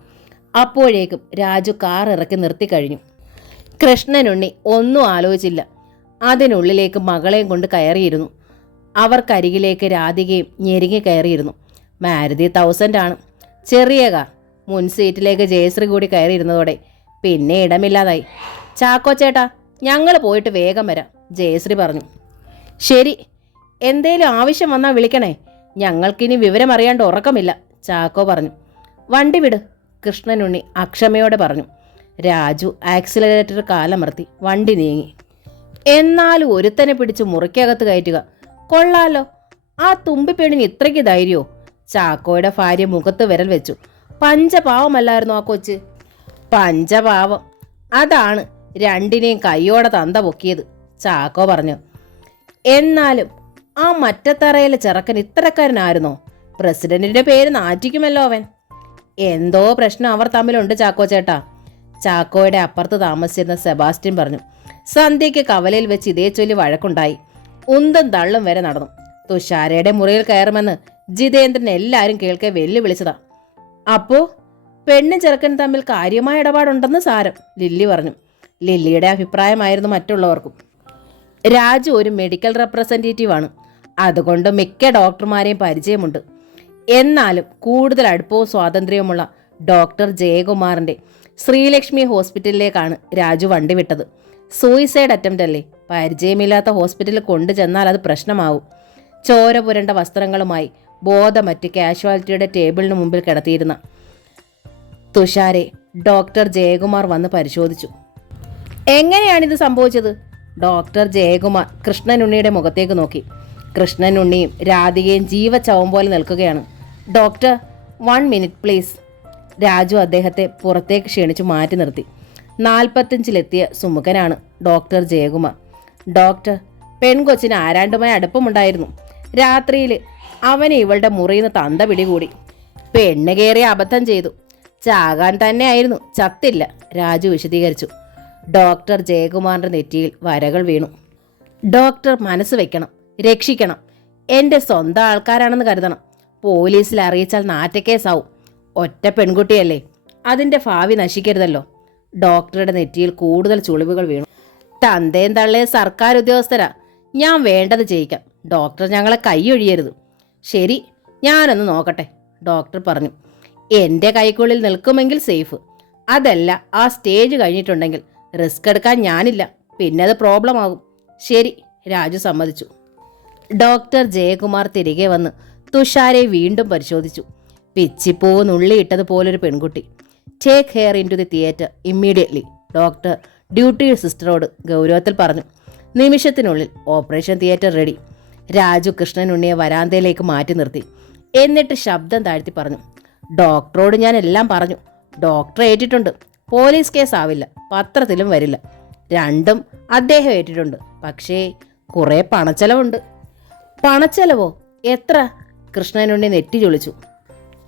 അപ്പോഴേക്കും രാജു കാർ ഇറക്കി നിർത്തിക്കഴിഞ്ഞു. കൃഷ്ണനുണ്ണി ഒന്നും ആലോചിച്ചില്ല. അതിനുള്ളിലേക്ക് മകളെയും കൊണ്ട് കയറിയിരുന്നു. അവർക്കരികിലേക്ക് രാധികയും ഞെരുങ്ങി കയറിയിരുന്നു. മാരുതി 1000 ആണ്, ചെറിയ കാർ. മുൻ സീറ്റിലേക്ക് ജയശ്രീ കൂടി കയറിയിരുന്നതോടെ പിന്നെ ഇടമില്ലാതായി. ചാക്കോ ചേട്ടാ, ഞങ്ങൾ പോയിട്ട് വേഗം വരാം, ജയശ്രീ പറഞ്ഞു. ശരി, എന്തേലും ആവശ്യം വന്നാൽ വിളിക്കണേ, ഞങ്ങൾക്കിനി വിവരം അറിയാണ്ട് ഉറക്കമില്ല, ചാക്കോ പറഞ്ഞു. വണ്ടി വിട്, കൃഷ്ണനുണ്ണി അക്ഷമയോടെ പറഞ്ഞു. രാജു ആക്സിലറേറ്റർ കാലമർത്തി വണ്ടി നീങ്ങി. എന്നാലും ഒരുത്തനെ പിടിച്ച് മുറിക്കകത്ത് കയറ്റുക കൊള്ളാലോ. ആ തുമ്പിപ്പെണ്ണിന് ഇത്രയ്ക്ക് ധൈര്യമോ? ചാക്കോയുടെ ഭാര്യ മുഖത്ത് വിരൽ വെച്ചു. പഞ്ചപാവമല്ലായിരുന്നു ആ കൊച്ച്? പഞ്ചപാവം, അതാണ് രണ്ടിനെയും കയ്യോടെ തന്ത പൊക്കിയത്, ചാക്കോ പറഞ്ഞു. എന്നാലും ആ മറ്റത്തറയിലെ ചെറുക്കൻ ഇത്തരക്കാരനായിരുന്നോ? പ്രസിഡന്റിന്റെ പേര് നാറ്റിക്കുമല്ലോ അവൻ. എന്തോ പ്രശ്നം അവർ തമ്മിലുണ്ട് ചാക്കോ ചേട്ടാ, ചാക്കോയുടെ അപ്പുറത്ത് താമസിച്ചിരുന്ന സെബാസ്റ്റ്യൻ പറഞ്ഞു. സന്ധ്യയ്ക്ക് കവലയിൽ വെച്ച് ഇതേ ചൊല്ലി വഴക്കുണ്ടായി. ഉന്തും തള്ളും വരെ നടന്നു. തുഷാരയുടെ മുറിയിൽ കയറുമെന്ന് ജിതേന്ദ്രൻ എല്ലാവരും കേൾക്കെ വെല്ലുവിളിച്ചതാ. അപ്പോ പെണ്ണും ചെറുക്കനും തമ്മിൽ കാര്യമായ ഇടപാടുണ്ടെന്ന് സാരം, ലില്ലി പറഞ്ഞു. ലില്ലിയുടെ അഭിപ്രായമായിരുന്നു മറ്റുള്ളവർക്കും. രാജു ഒരു മെഡിക്കൽ റെപ്രസെൻറ്റേറ്റീവാണ്, അതുകൊണ്ട് മിക്ക ഡോക്ടർമാരെയും പരിചയമുണ്ട്. എന്നാലും കൂടുതൽ അടുപ്പവും സ്വാതന്ത്ര്യവുമുള്ള ഡോക്ടർ ജയകുമാറിൻ്റെ ശ്രീലക്ഷ്മി ഹോസ്പിറ്റലിലേക്കാണ് രാജു വണ്ടി വിട്ടത്. സൂയിസൈഡ് അറ്റംപ്റ്റ് അല്ലേ, പരിചയമില്ലാത്ത ഹോസ്പിറ്റലിൽ കൊണ്ടുചെന്നാൽ അത് പ്രശ്നമാവും. ചോര പുരണ്ട വസ്ത്രങ്ങളുമായി ബോധമറ്റ് കാഷ്വാലിറ്റിയുടെ ടേബിളിന് മുമ്പിൽ കിടത്തിയിരുന്ന തുഷാരെ ഡോക്ടർ ജയകുമാർ വന്ന് പരിശോധിച്ചു. എങ്ങനെയാണിത് സംഭവിച്ചത്? ഡോക്ടർ ജയകുമാർ കൃഷ്ണനുണ്ണിയുടെ മുഖത്തേക്ക് നോക്കി. കൃഷ്ണനുണ്ണിയും രാധികയും ജീവച്ചവം പോലെ നിൽക്കുകയാണ്. Doctor, 1 minute please. രാജു അദ്ദേഹത്തെ പുറത്തേക്ക് ക്ഷണിച്ചു മാറ്റി നിർത്തി. 45-ലെത്തിയ സുമുഖനാണ് ഡോക്ടർ ജയകുമാർ. ഡോക്ടർ, പെൺകൊച്ചിന് ആരാണ്ടുമായി അടുപ്പമുണ്ടായിരുന്നു. രാത്രിയിൽ അവനെ ഇവളുടെ മുറിയിൽ നിന്ന് തന്ത പിടികൂടി. പെണ്ണ് കയറി അബദ്ധം ചെയ്തു. ചാകാൻ തന്നെ ആയിരുന്നു, ചത്തില്ല, രാജു വിശദീകരിച്ചു. ഡോക്ടർ ജയകുമാറിന്റെ നെറ്റിയിൽ വരകൾ വീണു. ഡോക്ടർ മനസ്സ് വെക്കണം, രക്ഷിക്കണം. എൻ്റെ സ്വന്തം ആൾക്കാരാണെന്ന് കരുതണം. പോലീസിൽ അറിയിച്ചാൽ നാറ്റക്കേസാവും. ഒറ്റ പെൺകുട്ടിയല്ലേ, അതിൻ്റെ ഭാവി നശിക്കരുതല്ലോ. ഡോക്ടറുടെ നെറ്റിയിൽ കൂടുതൽ ചുളിവുകൾ വീണു. തന്തേം തള്ളേ സർക്കാർ ഉദ്യോഗസ്ഥരാ, ഞാൻ വേണ്ടത് ചെയ്യിക്കാം. ഡോക്ടർ ഞങ്ങളെ കൈയൊഴിയരുത്. ശരി, ഞാനൊന്ന് നോക്കട്ടെ, ഡോക്ടർ പറഞ്ഞു. എൻ്റെ കൈക്കുള്ളിൽ നിൽക്കുമെങ്കിൽ സേഫ്, അതല്ല ആ സ്റ്റേജ് കഴിഞ്ഞിട്ടുണ്ടെങ്കിൽ റിസ്ക് എടുക്കാൻ ഞാനില്ല, പിന്നെ അത് പ്രോബ്ലം ആകും. ശരി, രാജു സമ്മതിച്ചു. ഡോക്ടർ ജയകുമാർ തിരികെ വന്ന് തുഷാരെ വീണ്ടും പരിശോധിച്ചു. പിച്ചിപ്പൂവ് നുള്ളിയിട്ടതുപോലൊരു പെൺകുട്ടി. Take her into the theatre immediately, doctor duty സിസ്റ്ററോട് ഗൗരവത്തിൽ പറഞ്ഞു. നിമിഷത്തിനുള്ളിൽ ഓപ്പറേഷൻ തിയേറ്റർ റെഡി. രാജു കൃഷ്ണനുണ്ണിയെ വരാന്തയിലേക്ക് മാറ്റി നിർത്തി. എന്നിട്ട് ശബ്ദം താഴ്ത്തി പറഞ്ഞു. ഡോക്ടറോട് ഞാൻ എല്ലാം പറഞ്ഞു. ഡോക്ടർ ഏറ്റിട്ടുണ്ട്. പോലീസ് കേസ് ആവില്ല, പത്രത്തിലും വരില്ല. രണ്ടും അദ്ദേഹം ഏറ്റിട്ടുണ്ട്. പക്ഷേ കുറേ പണച്ചെലവുണ്ട്. പണച്ചെലവോ? എത്ര? കൃഷ്ണനുണ്ണി നെറ്റി ചൊളിച്ചു.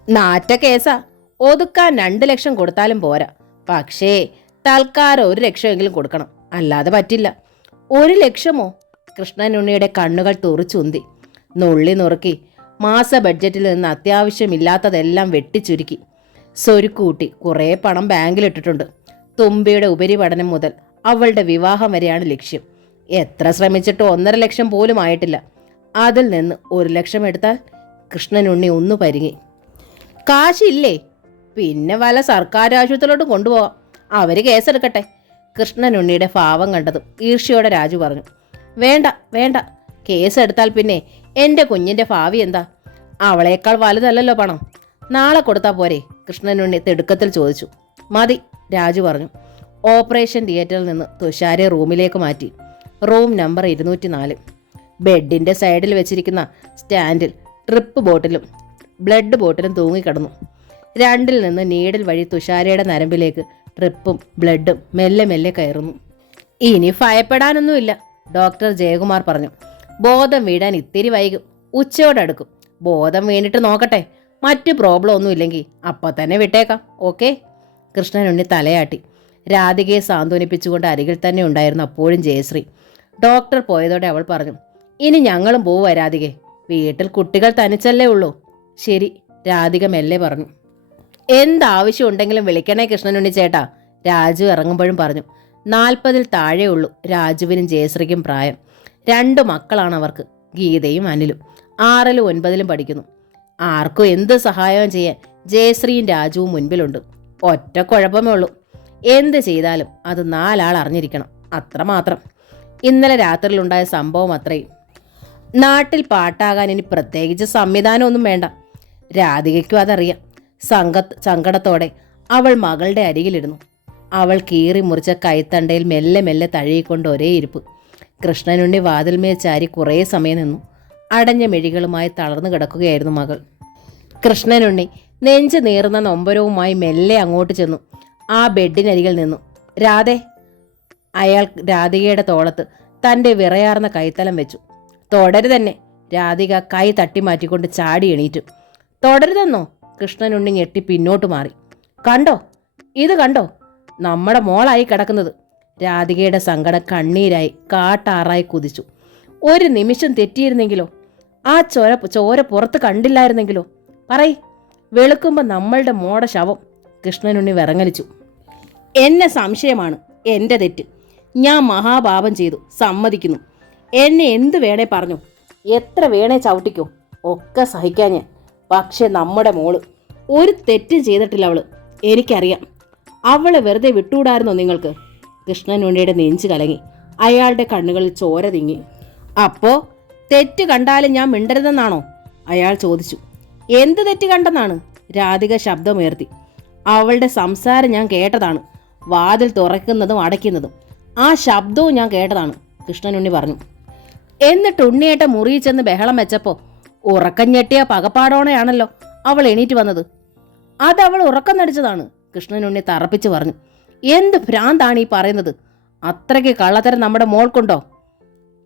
നാറ്റ കേസാ, ഒതുക്കാൻ 2 ലക്ഷം കൊടുത്താലും പോരാ. പക്ഷേ തൽക്കാലം 1 ലക്ഷമെങ്കിലും കൊടുക്കണം, അല്ലാതെ പറ്റില്ല. 1 ലക്ഷമോ? കൃഷ്ണനുണ്ണിയുടെ കണ്ണുകൾ തുറിച്ചുന്തി. നുള്ളി നുറുക്കി മാസ ബഡ്ജറ്റിൽ നിന്ന് അത്യാവശ്യമില്ലാത്തതെല്ലാം വെട്ടിച്ചുരുക്കി. സ്വരുക്കൂട്ടി കുറേ പണം ബാങ്കിലിട്ടിട്ടുണ്ട്. തുമ്പിയുടെ ഉപരിപഠനം മുതൽ അവളുടെ വിവാഹം വരെയാണ് ലക്ഷ്യം. എത്ര ശ്രമിച്ചിട്ടും 1.5 ലക്ഷം പോലും ആയിട്ടില്ല. അതിൽ നിന്ന് 1 ലക്ഷം എടുത്താൽ? കൃഷ്ണനുണ്ണി ഒന്നു പരിങ്ങി. കാശില്ലേ? പിന്നെ വല്ല സർക്കാർ ആശുപത്രിയിലോട്ട് കൊണ്ടുപോകാം, അവർ കേസെടുക്കട്ടെ. കൃഷ്ണനുണ്ണിയുടെ ഭാവം കണ്ടതും ഈർഷ്യയോടെ രാജു പറഞ്ഞു. വേണ്ട വേണ്ട, കേസെടുത്താൽ പിന്നെ എൻ്റെ കുഞ്ഞിൻ്റെ ഭാവി എന്താ? അവളേക്കാൾ വലുതല്ലല്ലോ പണം. നാളെ കൊടുത്താൽ പോരെ? കൃഷ്ണനുണ്ണി തിടുക്കത്തിൽ ചോദിച്ചു. മതി, രാജു പറഞ്ഞു. ഓപ്പറേഷൻ തിയേറ്ററിൽ നിന്ന് തുഷാരെ റൂമിലേക്ക് മാറ്റി. Room number 204. ബെഡിൻ്റെ സൈഡിൽ വെച്ചിരിക്കുന്ന സ്റ്റാൻഡിൽ ട്രിപ്പ് ബോട്ടിലും ബ്ലഡ് ബോട്ടിലും തൂങ്ങിക്കിടന്നു. 2ൽ നിന്ന് നീഡിൽ വഴി തുഷാരയുടെ നരമ്പിലേക്ക് ട്രിപ്പും ബ്ലഡും മെല്ലെ മെല്ലെ കയറുന്നു. ഇനി ഭയപ്പെടാനൊന്നുമില്ല, ഡോക്ടർ ജയകുമാർ പറഞ്ഞു. ബോധം വീഴാൻ ഇത്തിരി വൈകും, ഉച്ചയോടടുക്കും. ബോധം വീണിട്ട് നോക്കട്ടെ, മറ്റു പ്രോബ്ലം ഒന്നും ഇല്ലെങ്കിൽ അപ്പം തന്നെ വിട്ടേക്കാം, ഓക്കെ? കൃഷ്ണനുണ്ണി തലയാട്ടി. രാധികയെ സാന്ത്വനിപ്പിച്ചുകൊണ്ട് അരികിൽ തന്നെ ഉണ്ടായിരുന്നു അപ്പോഴും ജയശ്രീ. ഡോക്ടർ പോയതോടെ അവൾ പറഞ്ഞു. ഇനി ഞങ്ങളും പോവുക രാധികെ, വീട്ടിൽ കുട്ടികൾ തനിച്ചല്ലേ ഉള്ളൂ. ശരി, രാധിക മെല്ലെ പറഞ്ഞു. എന്താവശ്യം ഉണ്ടെങ്കിലും വിളിക്കണേ കൃഷ്ണനുണ്ണി ചേട്ടാ, രാജു ഇറങ്ങുമ്പോഴും പറഞ്ഞു. 40-ൽ താഴെയുള്ളൂ രാജുവിനും ജയശ്രീക്കും പ്രായം. 2 മക്കളാണ് അവർക്ക്, ഗീതയും അനിലും. 6-ലും 9-ലും പഠിക്കുന്നു. ആർക്കും എന്ത് സഹായവും ചെയ്യാൻ ജയശ്രീയും രാജുവും മുൻപിലുണ്ട്. ഒറ്റ കുഴപ്പമേ ഉള്ളൂ, എന്ത് ചെയ്താലും അത് 4 ആൾ അറിഞ്ഞിരിക്കണം, അത്രമാത്രം. ഇന്നലെ രാത്രിയിലുണ്ടായ സംഭവം അത്രയും. നാട്ടിൽ പാട്ടാകാൻ ഇനി പ്രത്യേകിച്ച് സംവിധാനമൊന്നും വേണ്ട. രാധികയ്ക്കും അതറിയാം. സങ്കടത്തോടെ അവൾ മകളുടെ അരികിലിരുന്നു. അവൾ കീറി മുറിച്ച കൈത്തണ്ടയിൽ മെല്ലെ മെല്ലെ തഴുകിക്കൊണ്ട് ഒരേ ഇരിപ്പ്. കൃഷ്ണനുണ്ണി വാതിൽമേൽ ചാരി കുറേ സമയം നിന്നു. അടഞ്ഞ മെഴികളുമായി തളർന്നു കിടക്കുകയായിരുന്നു മകൾ. കൃഷ്ണനുണ്ണി നെഞ്ച് നീറുന്ന നൊമ്പരവുമായി മെല്ലെ അങ്ങോട്ട് ചെന്നു. ആ ബെഡിനരികിൽ നിന്നു. രാധേ. അയാൾ രാധികയുടെ തോളത്ത് തൻ്റെ വിറയാർന്ന കൈത്തലം വെച്ചു. തുടരുതന്നെ. രാധിക കൈ തട്ടി മാറ്റിക്കൊണ്ട് ചാടി എണീറ്റു. തുടരുതെന്നോ? കൃഷ്ണനുണ്ണി ഞെട്ടി പിന്നോട്ട് മാറി. കണ്ടോ, ഇത് കണ്ടോ, നമ്മുടെ മോളായി കിടക്കുന്നത്. രാധികയുടെ സങ്കടം കണ്ണീരായി കാട്ടാറായി കുതിച്ചു. ഒരു നിമിഷം തെറ്റിയിരുന്നെങ്കിലോ? ആ ചോര പുറത്ത് കണ്ടില്ലായിരുന്നെങ്കിലോ? പറയ്, വെളുക്കുമ്പോൾ നമ്മളുടെ മോട ശവം. കൃഷ്ണനുണ്ണി വിറങ്ങലിച്ചു. എന്നെ സംശയമാണ്, എൻ്റെ തെറ്റ്. ഞാൻ മഹാപാപം ചെയ്തു, സമ്മതിക്കുന്നു. എന്നെ എന്ത് വേണേ പറഞ്ഞു, എത്ര വേണേ ചവിട്ടിക്കോ, ഒക്കെ സഹിക്കാൻ ഞാൻ. പക്ഷെ നമ്മുടെ മോള് ഒരു തെറ്റും ചെയ്തിട്ടില്ല. എനിക്കറിയാം. അവളെ വെറുതെ വിട്ടുകൂടായിരുന്നോ നിങ്ങൾക്ക്? കൃഷ്ണനുണ്ണിയുടെ നെഞ്ച് കലങ്ങി. അയാളുടെ കണ്ണുകളിൽ ചോര തിങ്ങി. അപ്പോ തെറ്റ് കണ്ടാലും ഞാൻ മിണ്ടരുതെന്നാണോ? അയാൾ ചോദിച്ചു. എന്ത് തെറ്റ് കണ്ടെന്നാണ്? രാധിക ശബ്ദമുയർത്തി. അവളുടെ സംസാരം ഞാൻ കേട്ടതാണ്. വാതിൽ തുറക്കുന്നതും അടയ്ക്കുന്നതും ആ ശബ്ദവും ഞാൻ കേട്ടതാണ്, കൃഷ്ണനുണ്ണി പറഞ്ഞു. എന്നിട്ട് ഉണ്ണിയേട്ട മുറിയിൽ ചെന്ന് ബഹളം വെച്ചപ്പോൾ ഉറക്കം ഞെട്ടിയ പകപ്പാടോണെയാണല്ലോ അവൾ എണീറ്റ് വന്നത്. അതവൾ ഉറക്കം നടിച്ചതാണ്, കൃഷ്ണനുണ്ണി തറപ്പിച്ച് പറഞ്ഞു. എന്ത് ഭ്രാന്താണ് ഈ പറയുന്നത്? അത്രയ്ക്ക് കള്ളത്തരം നമ്മുടെ മോൾക്കുണ്ടോ?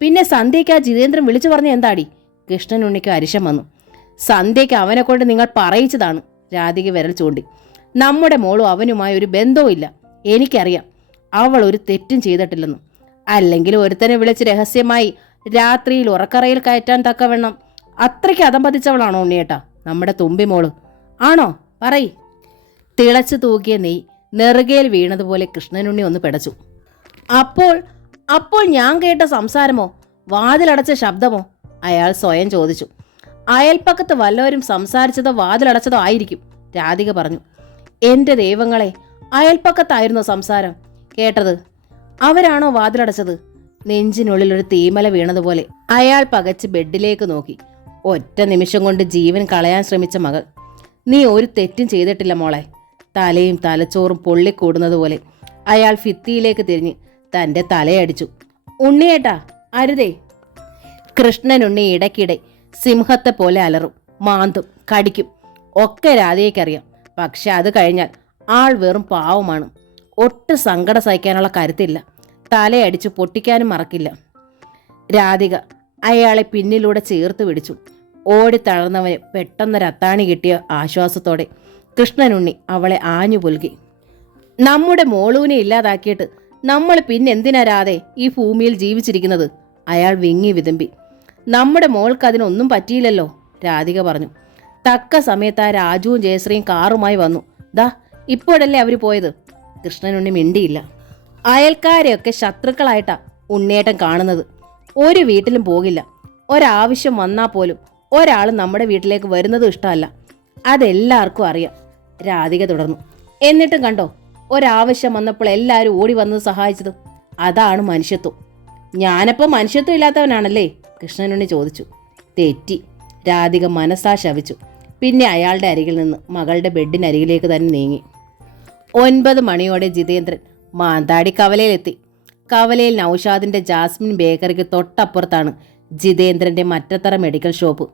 പിന്നെ സന്ധ്യയ്ക്ക് ആ ജിതേന്ദ്രൻ വിളിച്ചു പറഞ്ഞ എന്താടി? കൃഷ്ണനുണ്ണിക്ക് അരിശം വന്നു. സന്ധ്യയ്ക്ക് അവനെ കൊണ്ട് നിങ്ങൾ പറയിച്ചതാണ്, രാധിക വിരൽ ചൂണ്ടി. നമ്മുടെ മോളും അവനുമായി ഒരു ബന്ധവും ഇല്ല. എനിക്കറിയാം അവൾ ഒരു തെറ്റും ചെയ്തിട്ടില്ലെന്ന്. അല്ലെങ്കിൽ ഒരുത്തനെ വിളിച്ച് രഹസ്യമായി രാത്രിയിൽ ഉറക്കറയിൽ കയറ്റാൻ തക്കവണ്ണം അത്രയ്ക്ക് അതമ്പതിച്ചവളാണോ ഉണ്ണിയേട്ടാ നമ്മുടെ തുമ്പി മോള്? ആണോ? പറയ്. തിളച്ചു തൂക്കിയ നെയ് നെറുകയിൽ വീണതുപോലെ കൃഷ്ണനുണ്ണി ഒന്ന് പിടച്ചു. അപ്പോൾ ഞാൻ കേട്ട സംസാരമോ, വാതിലടച്ച ശബ്ദമോ? അയാൾ സ്വയം ചോദിച്ചു. അയൽപ്പക്കത്ത് വല്ലവരും സംസാരിച്ചതോ വാതിലടച്ചതോ ആയിരിക്കും, രാധിക പറഞ്ഞു. എൻ്റെ ദൈവങ്ങളെ, അയൽപ്പക്കത്തായിരുന്നോ സംസാരം കേട്ടത്? അവരാണോ വാതിലടച്ചത്? നെഞ്ചിനുള്ളിൽ ഒരു തീമല വീണതുപോലെ അയാൾ പകച്ച് ബെഡിലേക്ക് നോക്കി. ഒറ്റ നിമിഷം കൊണ്ട് ജീവൻ കളയാൻ ശ്രമിച്ച മകൾ. നീ ഒരു തെറ്റും ചെയ്തിട്ടില്ല മോളെ. തലയും തലച്ചോറും പൊള്ളിക്കൂടുന്നതുപോലെ അയാൾ ഭിത്തിയിലേക്ക് തിരിഞ്ഞ് തൻ്റെ തലയടിച്ചു. ഉണ്ണിയേട്ടാ, അരുതേ. കൃഷ്ണനുണ്ണി ഇടയ്ക്കിടെ സിംഹത്തെ പോലെ അലറും, മാന്തും, കടിക്കും. ഒക്കെ രാധികയ്ക്കറിയാം. പക്ഷെ അത് കഴിഞ്ഞാൽ ആൾ വെറും പാവമാണ്. ഒട്ടും സങ്കടം സഹിക്കാനുള്ള കരുത്തില്ല. തലയടിച്ചു പൊട്ടിക്കാനും മറക്കില്ല. രാധിക അയാളെ പിന്നിലൂടെ ചേർത്ത് പിടിച്ചു. ഓടിത്തളർന്നവന് പെട്ടെന്നൊരത്താണി കിട്ടിയ ആശ്വാസത്തോടെ കൃഷ്ണനുണ്ണി അവളെ ആഞ്ഞു പുൽകി. നമ്മുടെ മോളൂനെ ഇല്ലാതാക്കിയിട്ട് നമ്മൾ പിന്നെന്തിനാ രാധേ ഈ ഭൂമിയിൽ ജീവിച്ചിരിക്കുന്നത്? അയാൾ വിങ്ങി വിതുമ്പി. നമ്മുടെ മോൾക്ക് അതിനൊന്നും പറ്റിയില്ലല്ലോ, രാധിക പറഞ്ഞു. തക്ക സമയത്ത് ആ രാജുവും ജയശ്രീയും കാറുമായി വന്നു. ദാ ഇപ്പോഴല്ലേ അവർ പോയത്. കൃഷ്ണനുണ്ണി മിണ്ടിയില്ല. അയൽക്കാരെയൊക്കെ ശത്രുക്കളായിട്ടാ ഉണ്ണിയേട്ടൻ കാണുന്നത്. ഒരു വീട്ടിലും പോകില്ല. ഒരാവശ്യം വന്നാൽ പോലും ഒരാൾ നമ്മുടെ വീട്ടിലേക്ക് വരുന്നതും ഇഷ്ടമല്ല. അതെല്ലാവർക്കും അറിയാം, രാധിക തുടർന്നു. എന്നിട്ടും കണ്ടോ, ഒരാവശ്യം വന്നപ്പോൾ എല്ലാവരും ഓടി വന്നത് സഹായിച്ചത്. അതാണ് മനുഷ്യത്വം. ഞാനപ്പോൾ മനുഷ്യത്വം ഇല്ലാത്തവനാണല്ലേ? കൃഷ്ണനുണ്ണി ചോദിച്ചു. തെറ്റി, രാധിക മനസ്സാ ശവിച്ചു. പിന്നെ അയാളുടെ അരികിൽ നിന്ന് മകളുടെ ബെഡിനരികിലേക്ക് തന്നെ നീങ്ങി. 9 മണിയോടെ ജിതേന്ദ്രൻ മാന്താടി കവലയിലെത്തി. കവലയിൽ നൌഷാദിന്റെ ജാസ്മിൻ ബേക്കറിക്ക് തൊട്ടപ്പുറത്താണ് ജിതേന്ദ്രന്റെ മറ്റത്തറ മെഡിക്കൽ ഷോപ്പ്.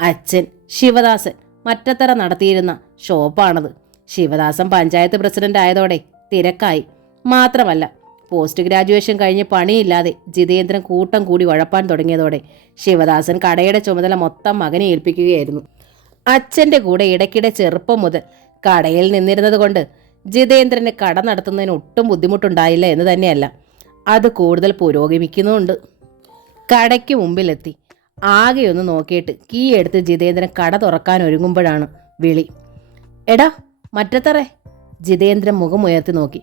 അച്ഛൻ ശിവദാസൻ മറ്റത്തറ നടത്തിയിരുന്ന ഷോപ്പാണത്. ശിവദാസൻ പഞ്ചായത്ത് പ്രസിഡന്റ് ആയതോടെ തിരക്കായി. മാത്രമല്ല, പോസ്റ്റ് ഗ്രാജുവേഷൻ കഴിഞ്ഞ് പണിയില്ലാതെ ജിതേന്ദ്രൻ കൂട്ടം കൂടി ഉഴപ്പാൻ തുടങ്ങിയതോടെ ശിവദാസൻ കടയുടെ ചുമതല മൊത്തം മകനെ ഏൽപ്പിക്കുകയായിരുന്നു. അച്ഛൻ്റെ കൂടെ ഇടയ്ക്കിടെ ചെറുപ്പം മുതൽ കടയിൽ നിന്നിരുന്നത് കൊണ്ട് ജിതേന്ദ്രന് കട നടത്തുന്നതിന് ഒട്ടും ബുദ്ധിമുട്ടുണ്ടായില്ല എന്ന് തന്നെയല്ല, അത് കൂടുതൽ പുരോഗമിക്കുന്നുമുണ്ട്. കടയ്ക്ക് മുമ്പിലെത്തി ആകെയൊന്ന് നോക്കിയിട്ട് കീ എടുത്ത് ജിതേന്ദ്രൻ കട തുറക്കാൻ ഒരുങ്ങുമ്പോഴാണ് വിളി. എടാ, മറ്റത്തറേ. ജിതേന്ദ്രൻ മുഖം ഉയർത്തി നോക്കി.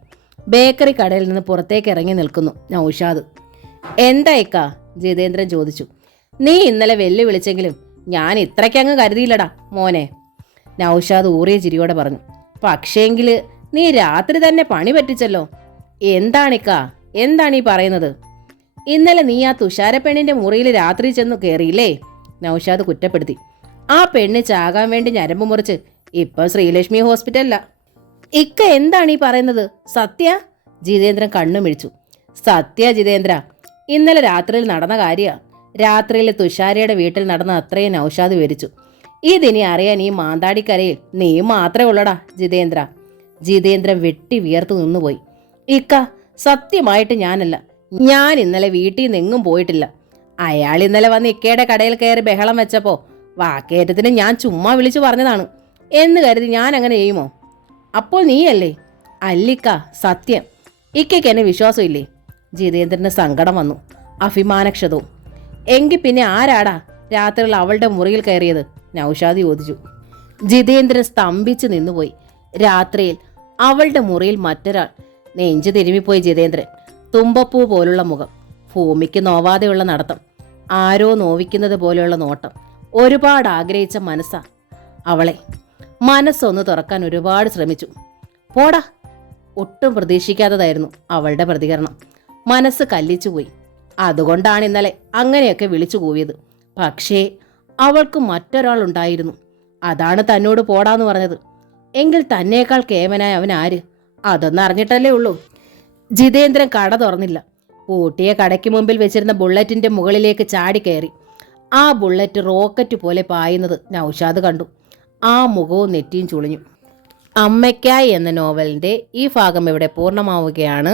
ബേക്കറി കടയിൽ നിന്ന് പുറത്തേക്ക് ഇറങ്ങി നിൽക്കുന്നു നൗഷാദ്. എന്തായിക്കാ? ജിതേന്ദ്രൻ ചോദിച്ചു. നീ ഇന്നലെ വിളിച്ചെങ്കിലും ഞാൻ ഇത്രയ്ക്കങ്ങ് കരുതിയില്ലടാ മോനെ, നൗഷാദ് ഊറിയ ചിരിയോടെ പറഞ്ഞു. പക്ഷേങ്കിൽ നീ രാത്രി തന്നെ പണി പറ്റിച്ചല്ലോ. എന്താണിക്കാ, എന്താണ് ഈ പറയുന്നത്? ഇന്നലെ നീ ആ തുഷാരപ്പെണ്ണിന്റെ മുറിയിൽ രാത്രി ചെന്നു കയറിയില്ലേ? നൗഷാദ് കുറ്റപ്പെടുത്തി. ആ പെണ്ണ് ചാകാൻ വേണ്ടി ഞരമ്പ് മുറിച്ച് ഇപ്പം ശ്രീലക്ഷ്മി ഹോസ്പിറ്റലിലാ. ഇക്ക എന്താണ് ഈ പറയുന്നത്? സത്യ? ജിതേന്ദ്രൻ കണ്ണു മിഴിച്ചു. സത്യ ജിതേന്ദ്ര, ഇന്നലെ രാത്രിയിൽ നടന്ന കാര്യമാണ്. രാത്രിയിൽ തുഷാരയുടെ വീട്ടിൽ നടന്ന അത്രയും നൗഷാദ് വിവരിച്ചു. ഇതിനി അറിയാൻ ഈ മാന്താടിക്കരയിൽ നീ മാത്രമേ ഉള്ളടാ ജിതേന്ദ്ര. ജിതേന്ദ്രൻ വെട്ടി വിയർത്തു നിന്നുപോയി. ഇക്ക, സത്യമായിട്ട് ഞാനല്ല. ഞാൻ ഇന്നലെ വീട്ടിൽ നിന്ന് എങ്ങും പോയിട്ടില്ല. അയാൾ ഇന്നലെ വന്ന് ഇക്കയുടെ കടയിൽ കയറി ബഹളം വെച്ചപ്പോൾ വാക്കേറ്റത്തിന് ഞാൻ ചുമ്മാ വിളിച്ചു പറഞ്ഞതാണ് എന്ന് കരുതി ഞാൻ അങ്ങനെ ചെയ്യുമോ? അപ്പോൾ നീയല്ലേ? അല്ലിക്ക, സത്യം. ഇക്കയ്ക്ക് എന്നെ വിശ്വാസമില്ലേ? ജിതേന്ദ്രന് സങ്കടം വന്നു, അഭിമാനക്ഷതവും. എങ്കിൽ പിന്നെ ആരാടാ രാത്രിയിൽ അവളുടെ മുറിയിൽ കയറിയത്? നൗഷാദ് ചോദിച്ചു. ജിതേന്ദ്രൻ സ്തംഭിച്ച് നിന്നുപോയി. രാത്രിയിൽ അവളുടെ മുറിയിൽ മറ്റൊരാൾ. നെഞ്ചു തിരുമിപ്പോയി ജിതേന്ദ്രൻ. തുമ്പപ്പൂ പോലുള്ള മുഖം, ഭൂമിക്ക് നോവാതെയുള്ള നടത്തം, ആരോ നോവിക്കുന്നത് പോലെയുള്ള നോട്ടം. ഒരുപാട് ആഗ്രഹിച്ച മനസ്സാ അവളെ. മനസ്സൊന്ന് തുറക്കാൻ ഒരുപാട് ശ്രമിച്ചു. പോടാ. ഒട്ടും പ്രതീക്ഷിക്കാത്തതായിരുന്നു അവളുടെ പ്രതികരണം. മനസ്സ് കല്ലിച്ചുപോയി. അതുകൊണ്ടാണ് ഇന്നലെ അങ്ങനെയൊക്കെ വിളിച്ചു കൂവിയത്. പക്ഷേ അവൾക്ക് മറ്റൊരാളുണ്ടായിരുന്നു. അതാണ് തന്നോട് പോടാന്ന് പറഞ്ഞത്. എങ്കിൽ തന്നേക്കാൾ കേമനായ അവൻ ആര്? അതൊന്നും അറിഞ്ഞിട്ടല്ലേ ഉള്ളൂ. ജിതേന്ദ്രൻ കട തുറന്നില്ല. പൂട്ടിയ കടയ്ക്ക് മുമ്പിൽ വെച്ചിരുന്ന ബുള്ളറ്റിന്റെ മുകളിലേക്ക് ചാടിക്കയറി. ആ ബുള്ളറ്റ് റോക്കറ്റ് പോലെ പായുന്നത് നൗഷാദ് കണ്ടു. ആ മുഖവും നെറ്റിയും ചുളിഞ്ഞു. അമ്മയ്ക്കായി എന്ന നോവലിൻ്റെ ഈ ഭാഗം ഇവിടെ പൂർണ്ണമാവുകയാണ്.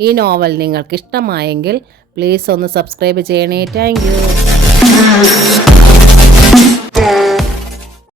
ഈ നോവൽ നിങ്ങൾക്ക് ഇഷ്ടമായെങ്കിൽ പ്ലീസ് ഒന്ന് സബ്സ്ക്രൈബ് ചെയ്യണേ. Thank you.